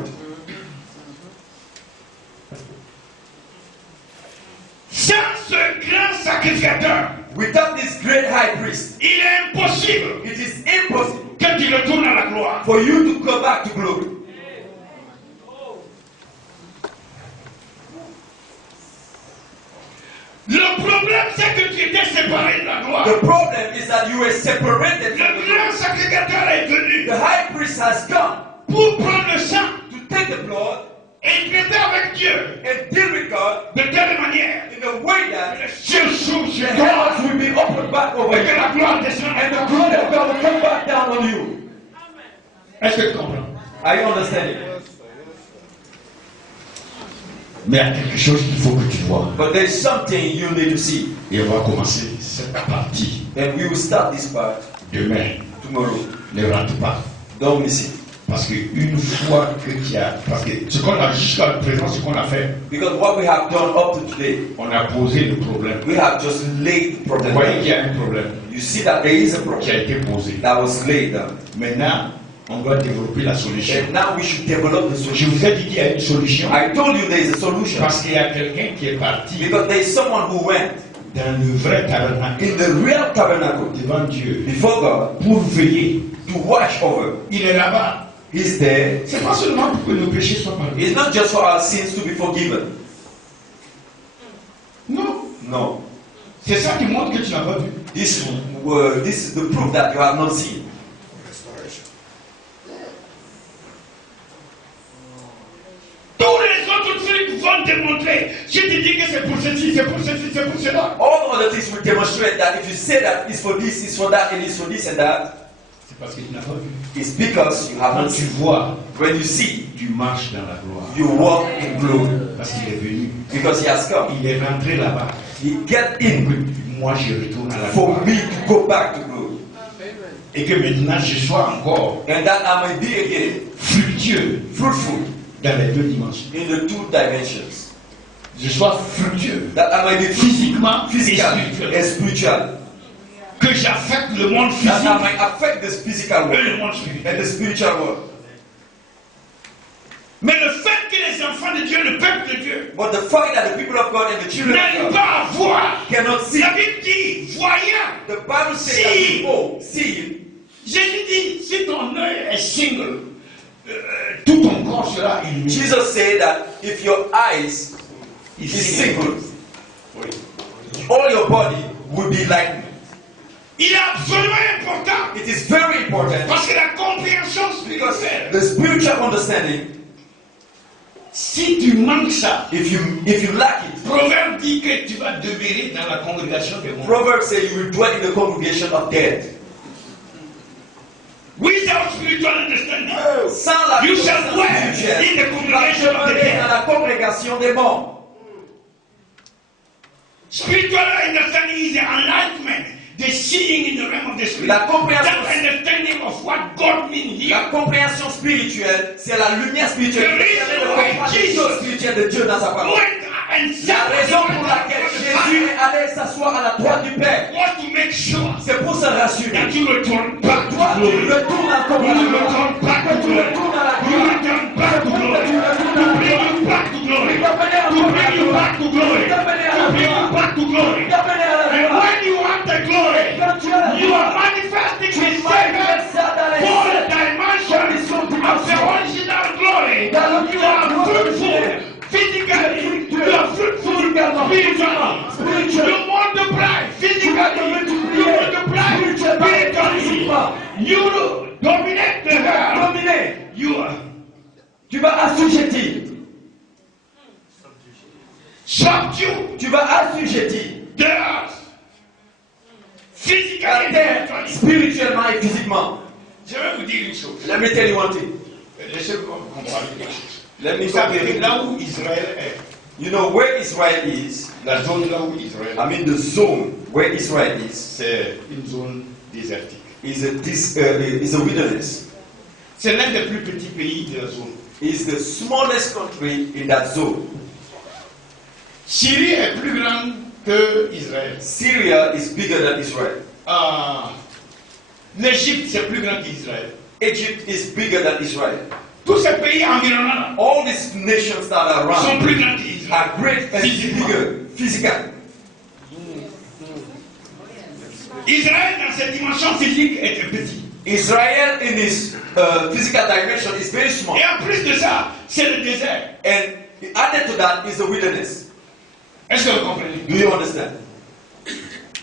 Sans ce grand sacrificateur, Without this great high priest, il est impossible it is impossible que tu retournes à la gloire. for you to go back to glory. Le problème, c'est que tu étais séparé de la gloire. The problem is that you were separated Le from the grand glory. sacrificateur est venu The high priest has come pour prendre le sang to take the blood et traiter avec Dieu and deal with God de telle manière in a way that que les cieux s'ouvrent the sur toi heavens will be opened back over et que you la gloire descende. and the glory of God will come back down on you. Est-ce que tu comprends? Are you understanding? Mais il y a quelque chose qu'il faut que tu vois. But there's something you need to see. Et on va commencer cette partie And we will start this part demain. tomorrow. Ne rate pas. Don't miss it. Parce qu'une fois que tu as... Parce que ce qu'on a jusqu'à présent, ce qu'on a fait, Because what we have done up to today, on a posé le problème. we have just laid the Vous problem voyez qu'il y down. a un problème You see that there is a qui a problem été posé. that was laid down. Maintenant, on doit développer la solution. And now we should develop the Je solution. vous ai dit qu'il y a une solution. I told you there is a solution. Parce qu'il y a quelqu'un qui est parti Because there is someone who went dans le vrai tabernacle in the real tabernacle devant Dieu before God pour veiller. to watch over. Il est là-bas. He's there. C'est pas seulement pour que nos péchés soient pardonnés. It's not just for our sins to be forgiven. Non. No. C'est ça qui montre que tu n'as pas vu. This is the proof that you have not seen. Tous les autres trucs vont démontrer. Si tu dis que c'est pour ceci, c'est pour ceci, c'est pour cela. All other things will demonstrate that if you say that it's for this, it's for that, and it's for this and that, C'est parce que tu n'as pas vu. it's because you haven't Quand tu seen. vois, When you see, tu marches dans la gloire. you walk in glory Parce qu'il est venu. because he has come. Il est rentré là-bas. He get in Moi, je retourne à la for gloire. me to go back to glory, Et que maintenant, je sois encore and that I may be again fructueux fruitful dans les deux dimensions. in the two dimensions. Je sois fructueux. That I may be Physiquement, physical et and spiritual. que j'affecte le monde That physique I may affect the physical et le world monde and spirituel. the spiritual world. Mais le fait que les enfants de Dieu, le peuple de Dieu, But the fact that the people of God and the children n'arrivent of God pas à voir, cannot see, la Bible dit, voyant. the Bible says that See. people see. Jésus dit, si ton œil est single, tout ton corps sera illuminé. Jesus said that if your eyes is single, all your body will be lightened. Il est absolument important It is very important parce que la compréhension because spirituelle, the spiritual understanding, si tu manques ça, if you lack it, Proverbe dit que tu vas demeurer dans la congrégation des morts. Proverbs say you will dwell in the congregation of dead. Without spiritual understanding, Sans la you shall connaissance dwell spirituelle, in the tu vas congregation of the demeurer dans dead. la congrégation des morts. Spiritual understanding is the enlightenment, the seeing in the realm of the spirit. La compréhension, That understanding of what God means here. la compréhension spirituelle, c'est la lumière spirituelle. The reason why Les choses spirituelles de Dieu dans sa parole. Went and La sat raison at the pour right laquelle hand of the Jésus Father est allé s'asseoir à la droite du Père, was to make sure c'est pour se rassurer. that you return back to Toi, tu glory. retournes encore à la You gloire. return back Que to tu glory. retournes à la You gloire. return back to glory. To bring you back to glory. To bring you back to glory. To bring you back to glory. And when you want the glory, you are manifesting the statement for the dimension of the original glory. You are fruitful physically. You are fruitful spiritually. You multiply physically. You multiply spiritually. You dominate the world. You are Tu vas assujettir. subdue Tu vas assujettir. the earth. Physically La and terre, spiritually. spirituellement et physiquement. Je vais vous dire une chose. Let me tell you one thing. Laissez-moi comparer quelque chose. Let me Vous savez compare que it. là où Israël est, You know where Israel is? la zone là où Israël I mean the zone where Israel is c'est une zone désertique. is a wilderness. C'est l'un des plus petits pays de la zone. It's the smallest country in that zone. Syrie est plus grande que Israël. Syria is bigger than Israel. L'Égypte c'est plus grand qu'Israël. Egypt is bigger than Israel. Tous ces pays environnants All these nations that are sont around plus grands qu'Israël. are great and Physiquement. bigger physically. Israël dans ses dimensions physiques est petit. Israel in its physical dimension is very small. Et en plus de ça, c'est le désert. And added to that is the wilderness. Est-ce que vous comprenez? Do you understand?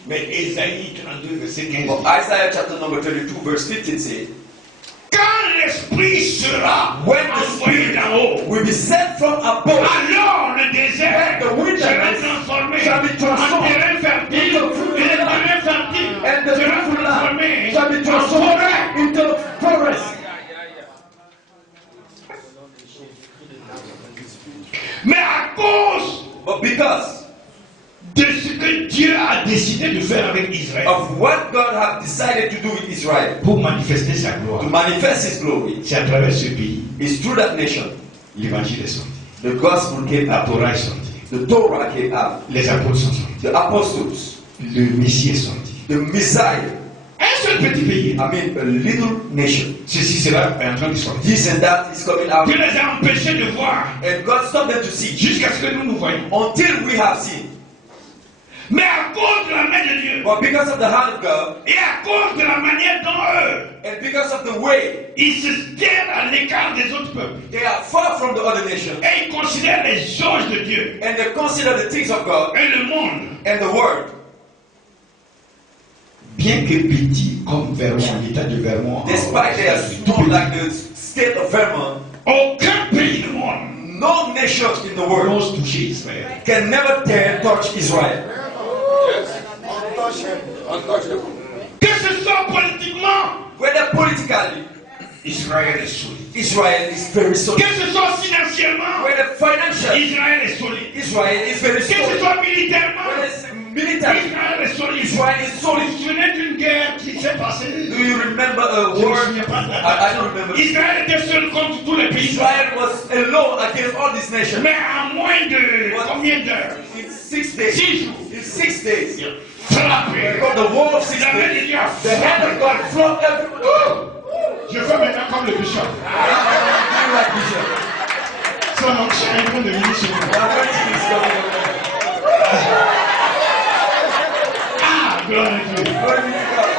Mais Ésaïe 32, verset 15 But dit, Isaiah chapter number 32 verse 15 says, quand l'Esprit sera when the envoyé Spirit d'en haut, will be sent from above, alors le désert The wilderness sera transformé shall be en transformed terrain fertile, into fruitful et le land. terrain fertile and the sera fruitful land transformé shall be en transformed forêt. into forest. Mais à cause But because de ce que Dieu a décidé de faire avec Israël of what God have decided to do with Israel, pour manifester sa gloire, to manifest His glory, c'est à travers ce pays. is through that nation. L'évangile est sorti, The gospel came la out, Torah est sortie, the Torah came out, les apôtres sont sortis, the apostles, le Messie est sorti. the Messiah. Un seul petit pays. I mean, a little nation. Ceci sera en train de sortir. This and that is coming out, Dieu les a empêchés de voir and God stopped them to see jusqu'à ce que nous nous voyons. until we have seen. Mais à cause de la main de Dieu But because of the hand of God, et à cause de la manière dont eux, and because of the way ils se tiennent à l'écart des autres peuples they are far from the other nations, et ils considèrent les choses de Dieu and they consider the things of God et le monde and the Word bien que petit comme Vermont, l'État de Vermont, despite they are small like the state of Vermont, aucun pays du monde no nation in the world n'ose toucher Israël. can never touch Israel. Que ce soit politiquement, Whether politically, Israël est solide. Israel is very solid. Que ce soit financièrement, Whether financially, Israël est solide. Israel is very Que ce solid. soit militairement, Whether it's military, Israël est solide. Israel is Vous solid. vous souvenez d'une guerre qui s'est passée? Do you remember a Je ne me war? souviens pas de la I don't remember. Israël était seul contre tous les pays. Israel was alone against all these nations. Mais en moins de combien d'heures? In 6 days. 6 jours. In 6 days. Frappé. Because the war of 6 La main de days. Dieu a The hand of God flood everywhere. Je fais maintenant comme le bishop. Like Bishop. Son onction est en train de venir sur moi. The anointing is coming over. Ah, gloire à Dieu. Glory be to God.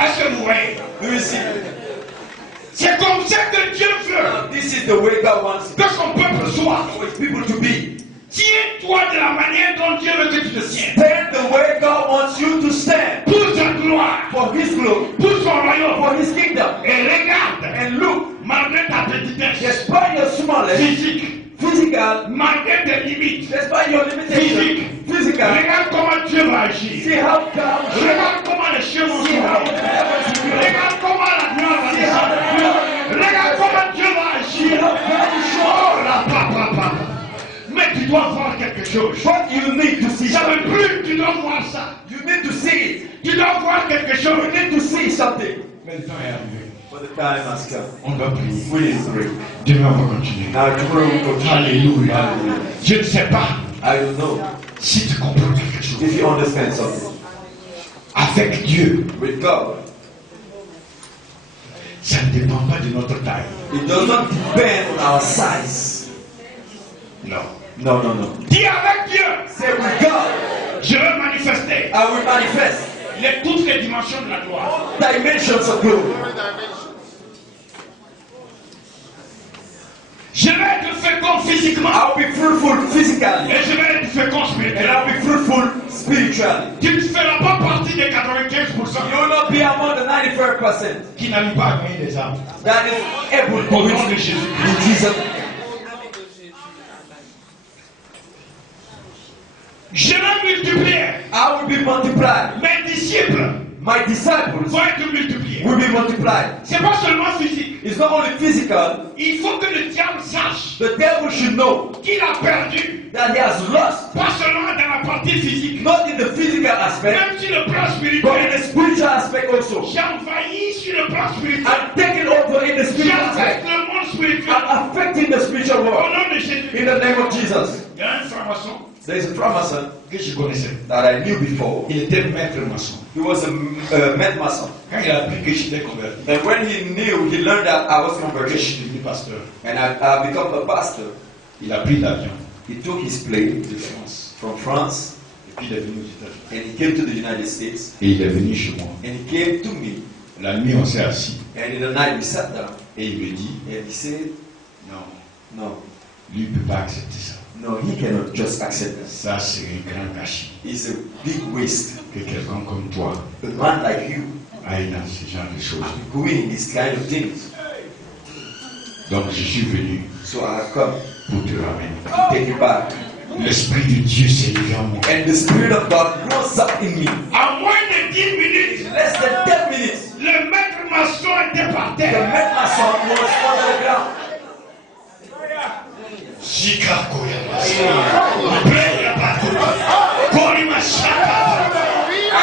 Est-ce que vous voyez? Do you see? C'est comme ça que Dieu veut This is the way God wants que son peuple soit. people to be. Tiens-toi de la manière dont Dieu veut que tu te tiennes. Stand the way God wants you to stand. Pour sa gloire, For His glory. pour son royaume. For His kingdom. Et regarde, And look, malgré ta petitesse despite your smallness, physique, physical, malgré tes limites, despite your limitation, physical, regarde comment Dieu va agir. see how God Regarde comment les cieux vont see how s'ouvrir. heaven will be. Regarde comment la gloire va See how descendre. the glory Regarde comment Dieu va agir. Oh là, papa. Mais tu dois voir quelque chose. What you need to see Ça something. veut plus, tu dois voir ça. You need to see it. Tu dois voir quelque chose. You need to see something. Mais le temps est arrivé. For the time has come. On doit prier. We need to pray. Demain, on va continuer. Now tomorrow we go. Alléluia. Je ne sais pas I don't know si tu comprends quelque chose. if you understand something. Avec Dieu, With God, ça ne dépend pas de notre taille. it does not depend on our size. Non. No. Dis avec Dieu, Say with God, je veux manifester I will manifest toutes les dimensions de la gloire. dimensions of glory. Je vais être fécond physiquement I'll be fruitful physically et je vais être fécond and I'll spirituellement. be fruitful spiritually. Tu ne feras pas partie des 95% You will not be among the 95% qui n'arrivent pas à gagner des âmes. that is able to Au nom de win Jésus. in Jesus. Je vais multiplier. I will be multiplied. Mes disciples My disciples vont être multipliés. will be multiplied. C'est pas seulement physique. It's not only physical. Il faut que le diable sache The devil should know qu'il a perdu, that he has lost, pas seulement dans la partie physique, not in the physical aspect, même sur le plan but in spirituel. the spiritual aspect also. J'ai envahi sur le plan spirituel. And taking over in the spiritual J'affecte aspect le monde spirituel. and affecting the spiritual Au world. nom de Jésus. In the name of Jesus. Il y a un franc-maçon There is a Framason que je connaissais. that I knew before. Il était maître maçon. He was a med mason. Quand il a appris que j'étais converti, And when he knew, he learned that I was que converted je suis devenu pasteur, and I become a pastor. il a pris l'avion He took his plane de France from France et puis il est venu aux États-Unis. and he came to the United States Et il est venu chez moi. and he came to me La nuit, on s'est assis and in the night we sat down et il me dit and he said, non, no, lui ne peut pas accepter ça. no, he cannot just accept this. Ça, c'est un grand gâchis It's a big waste. que quelqu'un comme toi A man like you aille dans ce genre de choses. doing this kind of things. Donc, je suis venu So I have come pour te ramener. to take you back. L'Esprit de Dieu s'est levé en moi. And the Spirit of God rose up in me. À moins de 10 minutes, In less than 10 minutes, le maître maçon était par the terre. med mason was on the ground.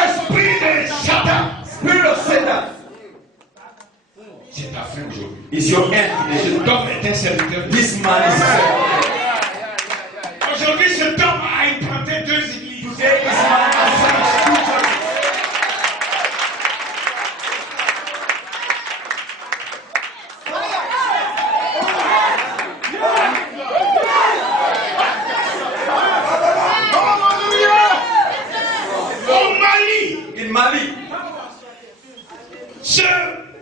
Esprit de Satan, Spirit of Satan c'est ta fin aujourd'hui. is your enemy. Cet homme est un serviteur de This man is Aujourd'hui, cet homme a implanté 2 églises. today this man has finished 2 churches. Au Mali, In Mali, ce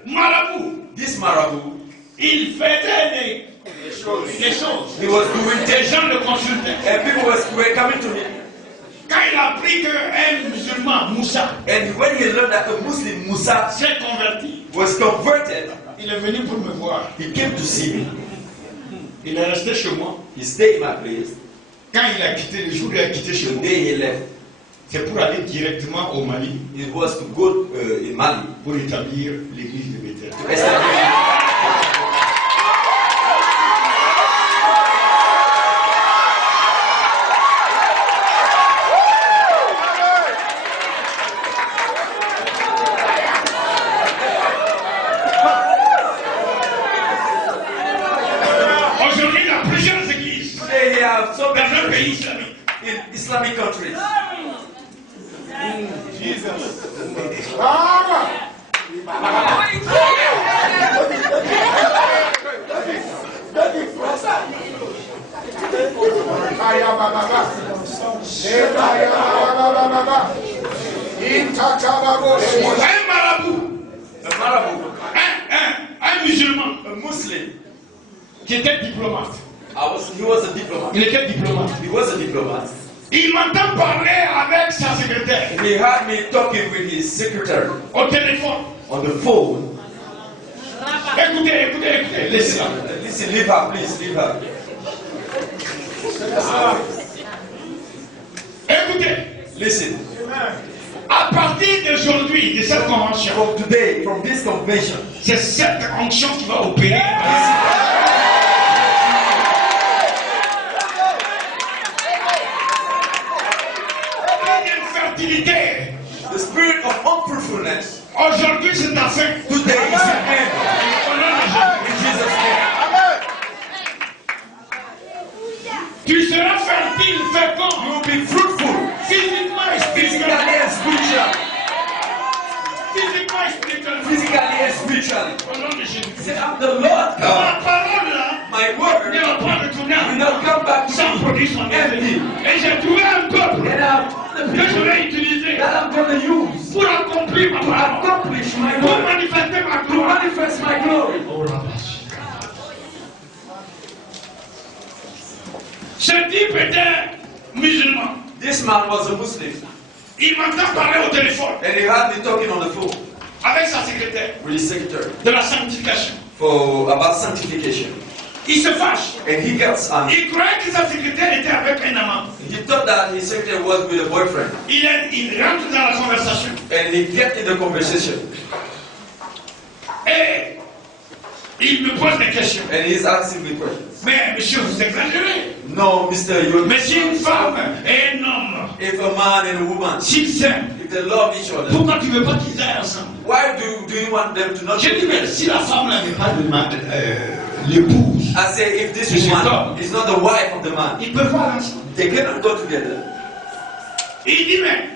marabout, this marabout, il faisait des choses. he was doing Des gens le consultaient. and people were coming to him Quand il a appris qu'un musulman, Moussa, And when he learned that the Muslim Musa s'est converti, was converted, il est venu pour me voir. he came to see me. Il est resté chez moi. He stayed in my place. Quand il a quitté, le jour où il a quitté chez The moi, day he left, c'est pour aller directement au Mali it was to go in Mali pour établir l'église de Bethel. to establish. Aujourd'hui, il y a plusieurs églises Today they have so dans un many pays islamique. in Islamic countries. Un marabout, A marabout, un musulman a Muslim, qui était diplomate. he was a diplomat. Il était diplomate. He was a diplomat. Il m'entend parler avec sa secrétaire He had me talking with his secretary au téléphone. on the phone. Écoutez, écoutez, écoutez, laissez-la. Listen, leave her, please, leave her. Écoutez, Listen, à partir d'aujourd'hui, de cette convention, from today, from this convention, c'est cette onction qui va opérer. L'infertilité, the spirit of unfruitfulness, aujourd'hui c'est la fin. today is the end. Au nom de Jésus. In Jesus' name. Tu seras fertile, fécond, You will be fruitful, physiquement et physically spirituellement. and spiritually. Physiquement et spirituellement. Physically and spiritually. Au nom de Jésus. Say, I'm the Lord Ma God. parole là My ne word va pas retourner will not come back to sans me produire son effet. empty. Et j'ai trouvé un peuple And I'm the que je people vais utiliser that I'm going to use pour accomplir ma to parole, accomplish my pour word, manifester ma to gloire. manifest my glory. Oh la vache. Ce type était musulman. This man was a Muslim, Il m'entend parler au téléphone and he had me talking on the phone avec sa secrétaire with his secretary de la sanctification. for about sanctification. Il se fâche. And he gets Il croyait que sa secrétaire était avec un amant. he thought that his secretary was with a boyfriend, Il rentre dans la conversation. and he get in the conversation, Et il me pose des questions. and he's asking me questions. Mais monsieur, vous exagérez. No, Mr. You. Mais si une femme et un homme, If a man and a woman, s'ils s'aiment, if they love each other, pourquoi tu ne veux pas qu'ils aillent ensemble? why do you want them to not? J'ai dit, mais si la femme là n'est pas l'épouse, I say, if this C'est woman ça. is not the wife of the man, ils peuvent pas aller ensemble. they cannot go together. Il dit, mais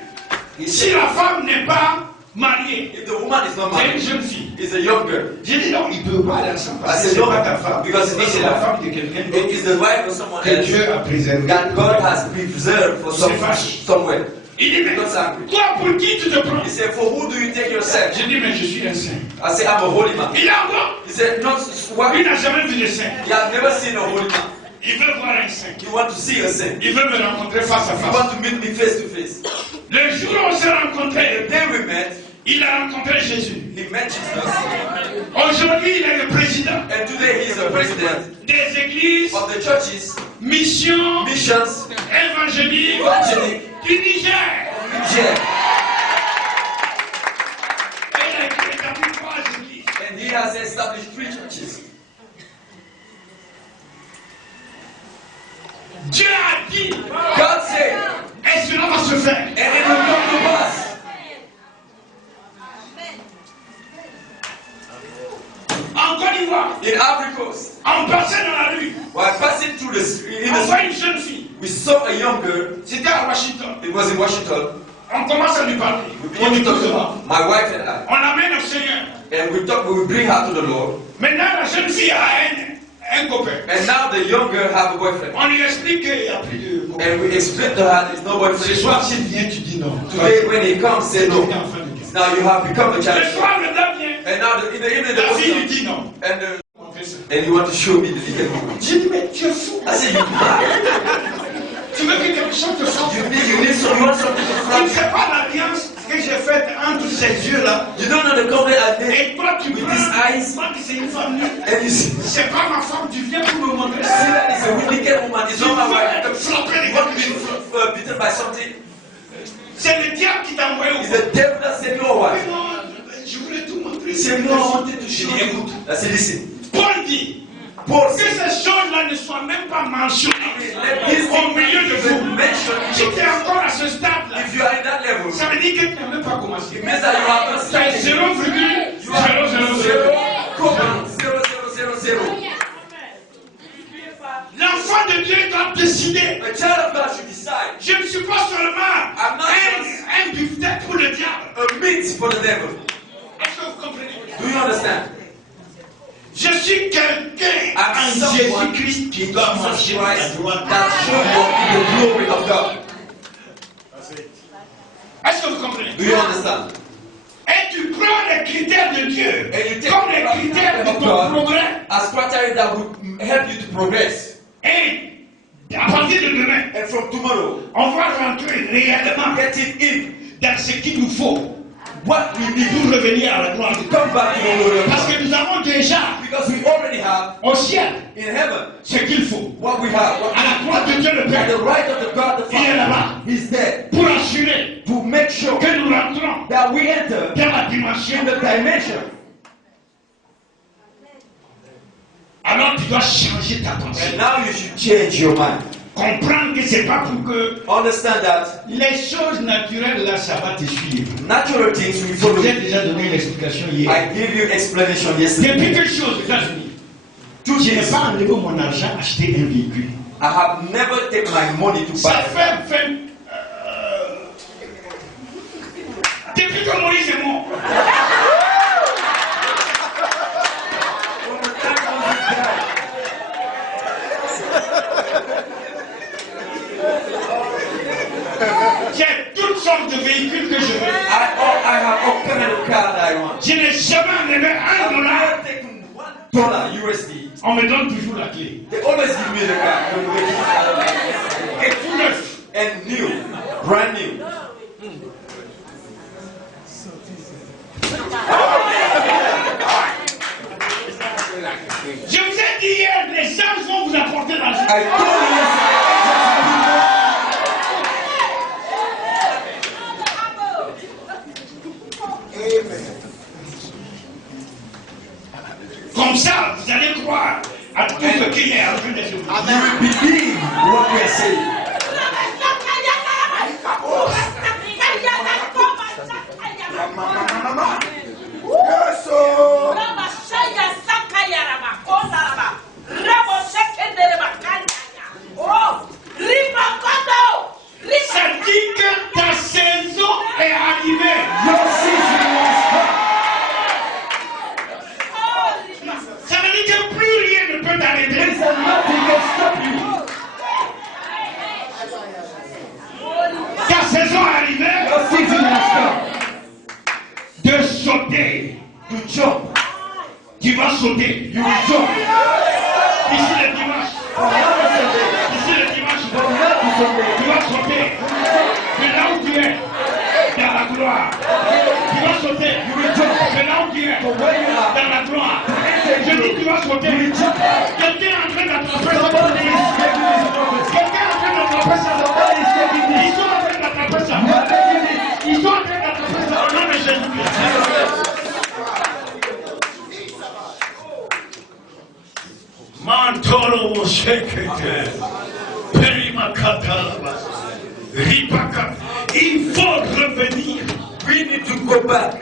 He si said, la femme n'est pas mariée, if the woman is not c'est une married, jeune fille. is a young girl. J'ai dit, non, ils ne peuvent pas aller ensemble. I Parce que said, c'est no, pas ta femme. because C'est la femme de quelqu'un it d'autre is the wife of someone que else Dieu a préservé. that God has preserved for C'est vache. somewhere. Il dit, mais God's angry. toi, pour qui tu te prends? He said, for who do you take yourself? J'ai dit, mais je suis un saint. I said, I'm a holy man. Il a encore. He said, not Lui what? n'a jamais vu de saint. You have never seen a holy man. Il veut voir un saint. You want to see a saint. Il veut me rencontrer face à You face. want to meet me face to face. Le jour où on s'est rencontrés, The day we met, il a rencontré Jésus. he met Jesus. Aujourd'hui, il est le président And today he is the president des églises, of the churches, missions, missions, évangéliques évangéliques du Niger. Niger. Et il a établi 3 églises. And he has established 3 churches. Dieu a dit, God said, et cela va se faire. and it will come to pass. En Côte d'Ivoire, In Ivory Coast, on passait dans la rue, while passing through in on the voit street, une jeune fille. we saw a young girl. C'était à Washington. It was in Washington. On commence à lui parler. We On began to écoute talk pas. about my wife and I, On l'amène au Seigneur. and we bring her to the Lord. Maintenant, la jeune fille a un copain. And now the young girl have a boyfriend. On lui explique qu'il n'y a plus de copain. And we explain to her there's no Ce boyfriend. soir, s'il vient, tu dis non. Today when he comes, say no. Tu es enfant de Dieu. Now you have become a Le child. soir, le gars vient. And now in the evening, La fille lui the dit non. and you want to show me the legal woman. J'ai dit, mais tu es fou. I said, you mad? Tu veux que quelque chose te sorte? You need someone something to Tu ne flash. sais pas l'alliance que j'ai faite entre ces yeux-là. You don't know the covenant I made Et toi, tu with prends, these eyes. moi qui c'est une femme nue. And you see C'est pas ma femme, tu viens pour me montrer ça. that it's a wicked woman. It's not my wife. Frapper You want to be beaten by something? C'est le diable qui t'a envoyé au It's the devil that said no Mais one. non, je voulais tout montrer. C'est no I wanted to show Écoute, you. I said, listen. Paul dit Paul que said, ces choses-là ne soient même pas mentionnées let this au milieu de thing vous. be mentioned. Si tu es encore à ce stade-là, If you are in that level, ça veut dire que tu n'as même pas commencé. it means that you have not Tu as started. 0,000. You are 0,000. L'enfant de Dieu doit décider. A child of God should decide. Je ne suis pas seulement I'm not un buffet pour le diable. A meat for the devil. Est-ce que vous comprenez? Do you understand? Je suis quelqu'un I'm en someone Jésus-Christ qui doit Jesus marcher à la Christ droite. that should walk in the glory of God. Est-ce que vous comprenez? Do you understand? Et tu prends les critères de Dieu And you take comme les critères de of ton God progrès. as criteria that would help you to progress. Et à partir de demain, And from tomorrow, on va rentrer réellement getting in dans ce qu'il nous faut what we need pour revenir à la gloire de to Dieu. come back to the glory of Parce God. que nous avons déjà Because we already have au ciel in heaven ce qu'il faut. what we have. What À la droite de Dieu le at the Père, right of the God the il est Father. là-bas He's there pour assurer to make sure que nous rentrons that we enter dans la dimension. in the dimension. Alors tu dois changer ta pensée. And now you should change your mind. Comprendre que c'est pas pour que Understand that les choses naturelles là, ça va te suivre. natural things will Je follow vous ai you. déjà donné l'explication hier. I gave you explanation Depuis yesterday. que je suis aux États-Unis, Two je n'ai things. pas enlevé mon argent acheter un véhicule. I have never taken my money to Ça buy. fait depuis que Moïse est mort. J'ai toutes sortes de véhicules que je veux. I have all kind of car that I want. Je n'ai jamais enlevé I've $1. never taken $1 USD. On me donne toujours la clé. They always give me the car Et tout neuf. and new, brand new. Je vous ai dit hier, les gens vont vous apporter l'argent. I told you yesterday. Comme ça, vous allez croire à tout ce qu'il est en train de se vous. You will believe what we are saying. Yes, oh. Ça dit que ta saison est arrivée. Your season was Ça veut dire que plus rien ne peut t'arrêter. There is nothing can stop you. Ta saison est arrivée Your season has come. de sauter. To jump. Tu vas sauter. You will jump. Ici le dimanche. From now to Sunday. Ici le dimanche. From now to Sunday. Tu vas sauter. De là où tu es. Dans la gloire. Tu vas sauter. You will jump. De là où tu es. From where you are. Dans la gloire. Je dis tu vas sauter. You will jump. Quelqu'un est en train d'attraper ça. Somebody is taking this promise. Quelqu'un est en train d'attraper ça. Somebody is taking Ils this. sont en train d'attraper ça. You are taking it. Ils sont en train d'attraper ça au nom de Jésus-Christ. Mantoro Moshekete, Perimakata, Ripaka. Il faut revenir We need to go back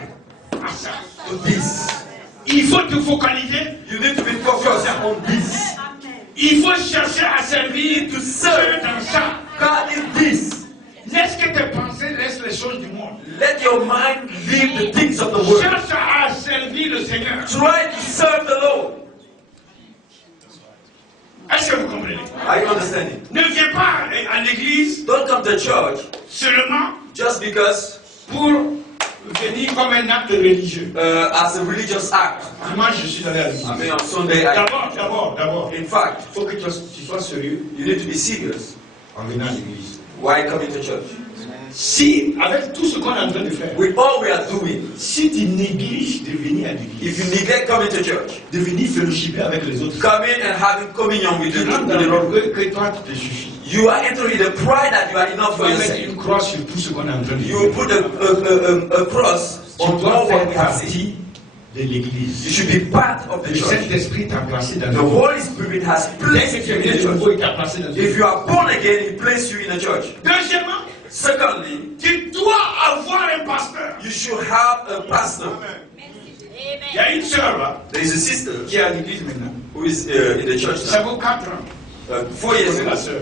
à ça. to this. Il faut te focaliser. You need to be focused on this. Il faut chercher à servir To Dieu serve dans ça. God in this. Laisse que tes pensées laissent les choses du monde. Let your mind leave the things of the world. Cherche à servir le Seigneur. Try to serve the Lord. Est-ce que vous comprenez? Are you understanding? Ne viens pas à l'église Don't come to church seulement just because pour venir comme un acte religieux. as a religious act. Moi, je suis allé à l'église. I mean, on Sunday, D'abord. in fact, Il faut que tu sois sérieux. you need to be serious. en venant à l'église. Why coming to church? Si, avec tout ce qu'on est en train de faire, With all we are doing, si tu négliges de venir à l'église, if you neglect coming to church, de venir fellowshiper avec les autres, coming and having communion with tu rentres dans the l'orgueil que toi tu te suffis. you are entering the pride that you are enough Tu for vas mettre yourself. une croix sur tout ce qu'on est en train de You faire. put a cross Tu on dois all what faire we have seen. partie de You l'église. should be part of the Le church. Saint-Esprit t'a placé dans The le Holy Spirit has Dès placed que tu you es in né the de church. nouveau, il t'a placé dans If le you are born again, He placed you in the church. Deuxièmement, Secondly, tu dois avoir un pasteur. you should have a pastor. Il y a une sœur là, There is a sister qui est à l'église maintenant. who is in the church Ça now. vaut 4 ans. 4 years C'est la ago, sœur.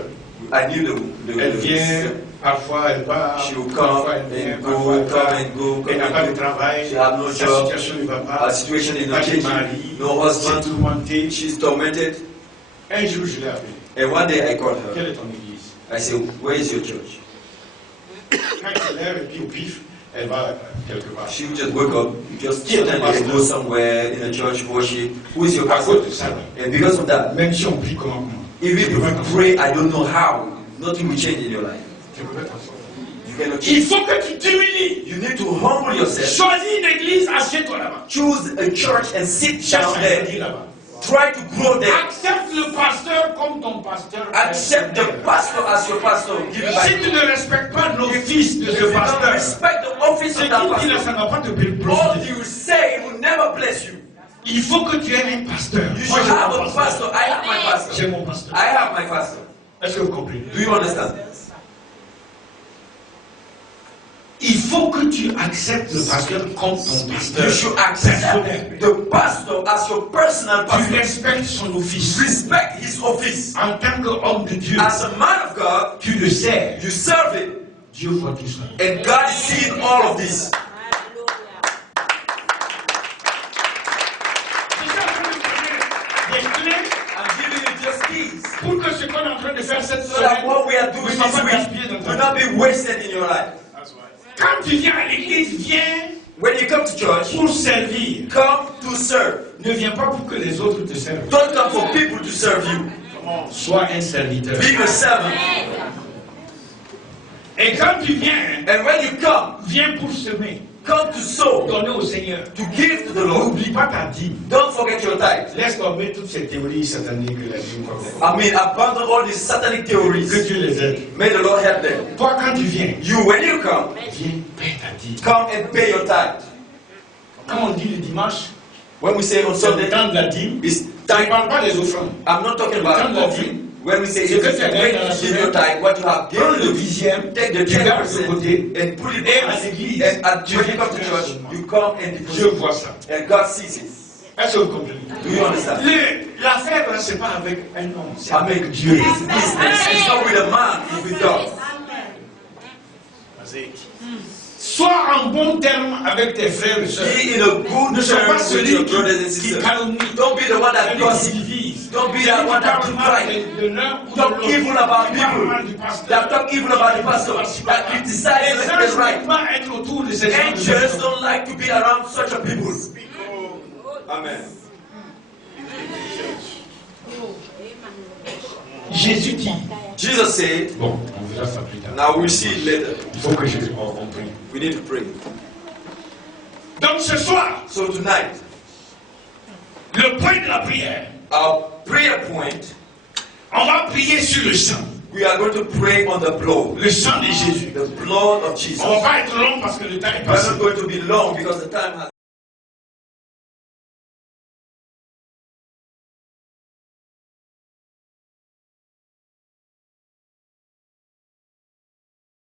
I knew Elle the vient, sister. parfois elle part, She will come parfois elle vient, and parfois go, elle part. come and go, Elle n'a come pas de and go. travail, She has no sa job. situation ne va pas. Her situation is Pas not de changing. mari, No c'est husband. tourmenté. She's tormented. Un jour, je l'ai appelée. And one day I called her. Quelle est ton église? I said, where is your church? Quand elle lève et puis au pif, elle va quelque part. She would just wake up, just Qui est ton suddenly pasteur? go somewhere in a church worship. Who is your À pastor? cause de ça, là, And because of that, même si on prie comment, even if you pray, I don't know how, nothing will change in your life. tu peux pas t'en sortir. You cannot Il change. faut que tu t'humilies. You need to humble yourself. Choisis une église, assieds-toi là-bas. Choose a church and sit Cherche down à there. grandir là-bas. Try to grow there. Accepte le pasteur comme ton pasteur. Accept the pastor as your pastor. Give it Si back. tu ne respectes pas l'office de If ce you don't pasteur, respect the office ce of qu'il that dit là, pastor, ça ne va pas te all profiter. you say will never bless you. Il faut que tu aies un pasteur. You Moi, should j'ai have mon a pasteur. pastor. I have my pastor. J'ai mon pasteur. I have my pastor. Est-ce que vous comprenez? Do you understand? Il faut que tu acceptes le pasteur comme ton pasteur. You should accept the pastor as your personal Tu pastor. respectes son office. Respect his office. En tant qu'homme de Dieu, As a man of God, tu le sers. you serve him. Dieu voit tout ça. And God is seeing all of this. Des clés I'm giving you just keys. pour que ce qu'on est en train de faire cette So that semaine what we are ne doing soit this pas week gaspillé dans ta will vie. not be wasted in your life. Quand tu viens à l'église, viens When you come to church, pour servir. come to serve. Ne viens pas pour que les autres te servent. Don't come for people to serve you. Sois un serviteur. Be a servant. Et quand tu viens, And when you come, viens pour semer. come to sow, Donner au Seigneur. to give to the Lord. N'oublie pas ta dîme. Don't forget your tithe. Laisse tomber toutes ces théories sataniques que la dîme comme I mean, abandon all these satanic Que theories. Dieu les aide. May the Lord help them. Toi, quand tu viens, You, when you come, viens, paie ta dîme. come and pay your tithe. Quand on dit le dimanche, When we say on c'est le Sunday, temps de la dîme. it's Je ne time. parle pas des offrandes. I'm not talking about offering. When we say C'est if que you tu as pay gagné dans la give your tithe, what you have Prends given le the dixième, take the tu gardes de 10% côté. and put it Et à in l'église, and when you come to church, you come and Je deposit. vois ça. And God sees it. Est-ce que vous comprenez? Do you understand? L'affaire, là, c'est pas avec un homme, c'est I avec mean, Dieu. his business is not with a man, it's with God. Sois en bon terme avec tes frères et sœurs. Be in a good Ne sois pas terms with your celui brothers and qui sisters. calomnie, Don't be the one that celui qui gossips. divise, Don't be celui that qui one that parle keep mal quiet. de l'un ou de Talk l'autre, evil about qui parle mal people. du pasteur. That talk evil about the pastor. That criticize Les the anges right. ne peuvent pas être autour de ces gens. Angels don't like to be around such a people. Amen. Jésus dit, Jesus said, bon, on verra ça plus tard. now we'll see it later. Il faut que on prie. We need to pray. Donc ce soir, So tonight, le point de la prière, our prayer point, on va prier sur le sang. we are going to pray on the blood. Le sang de Jésus. The blood of Jesus. On va pas être long parce que le temps est We're passé. not going to be long because the time has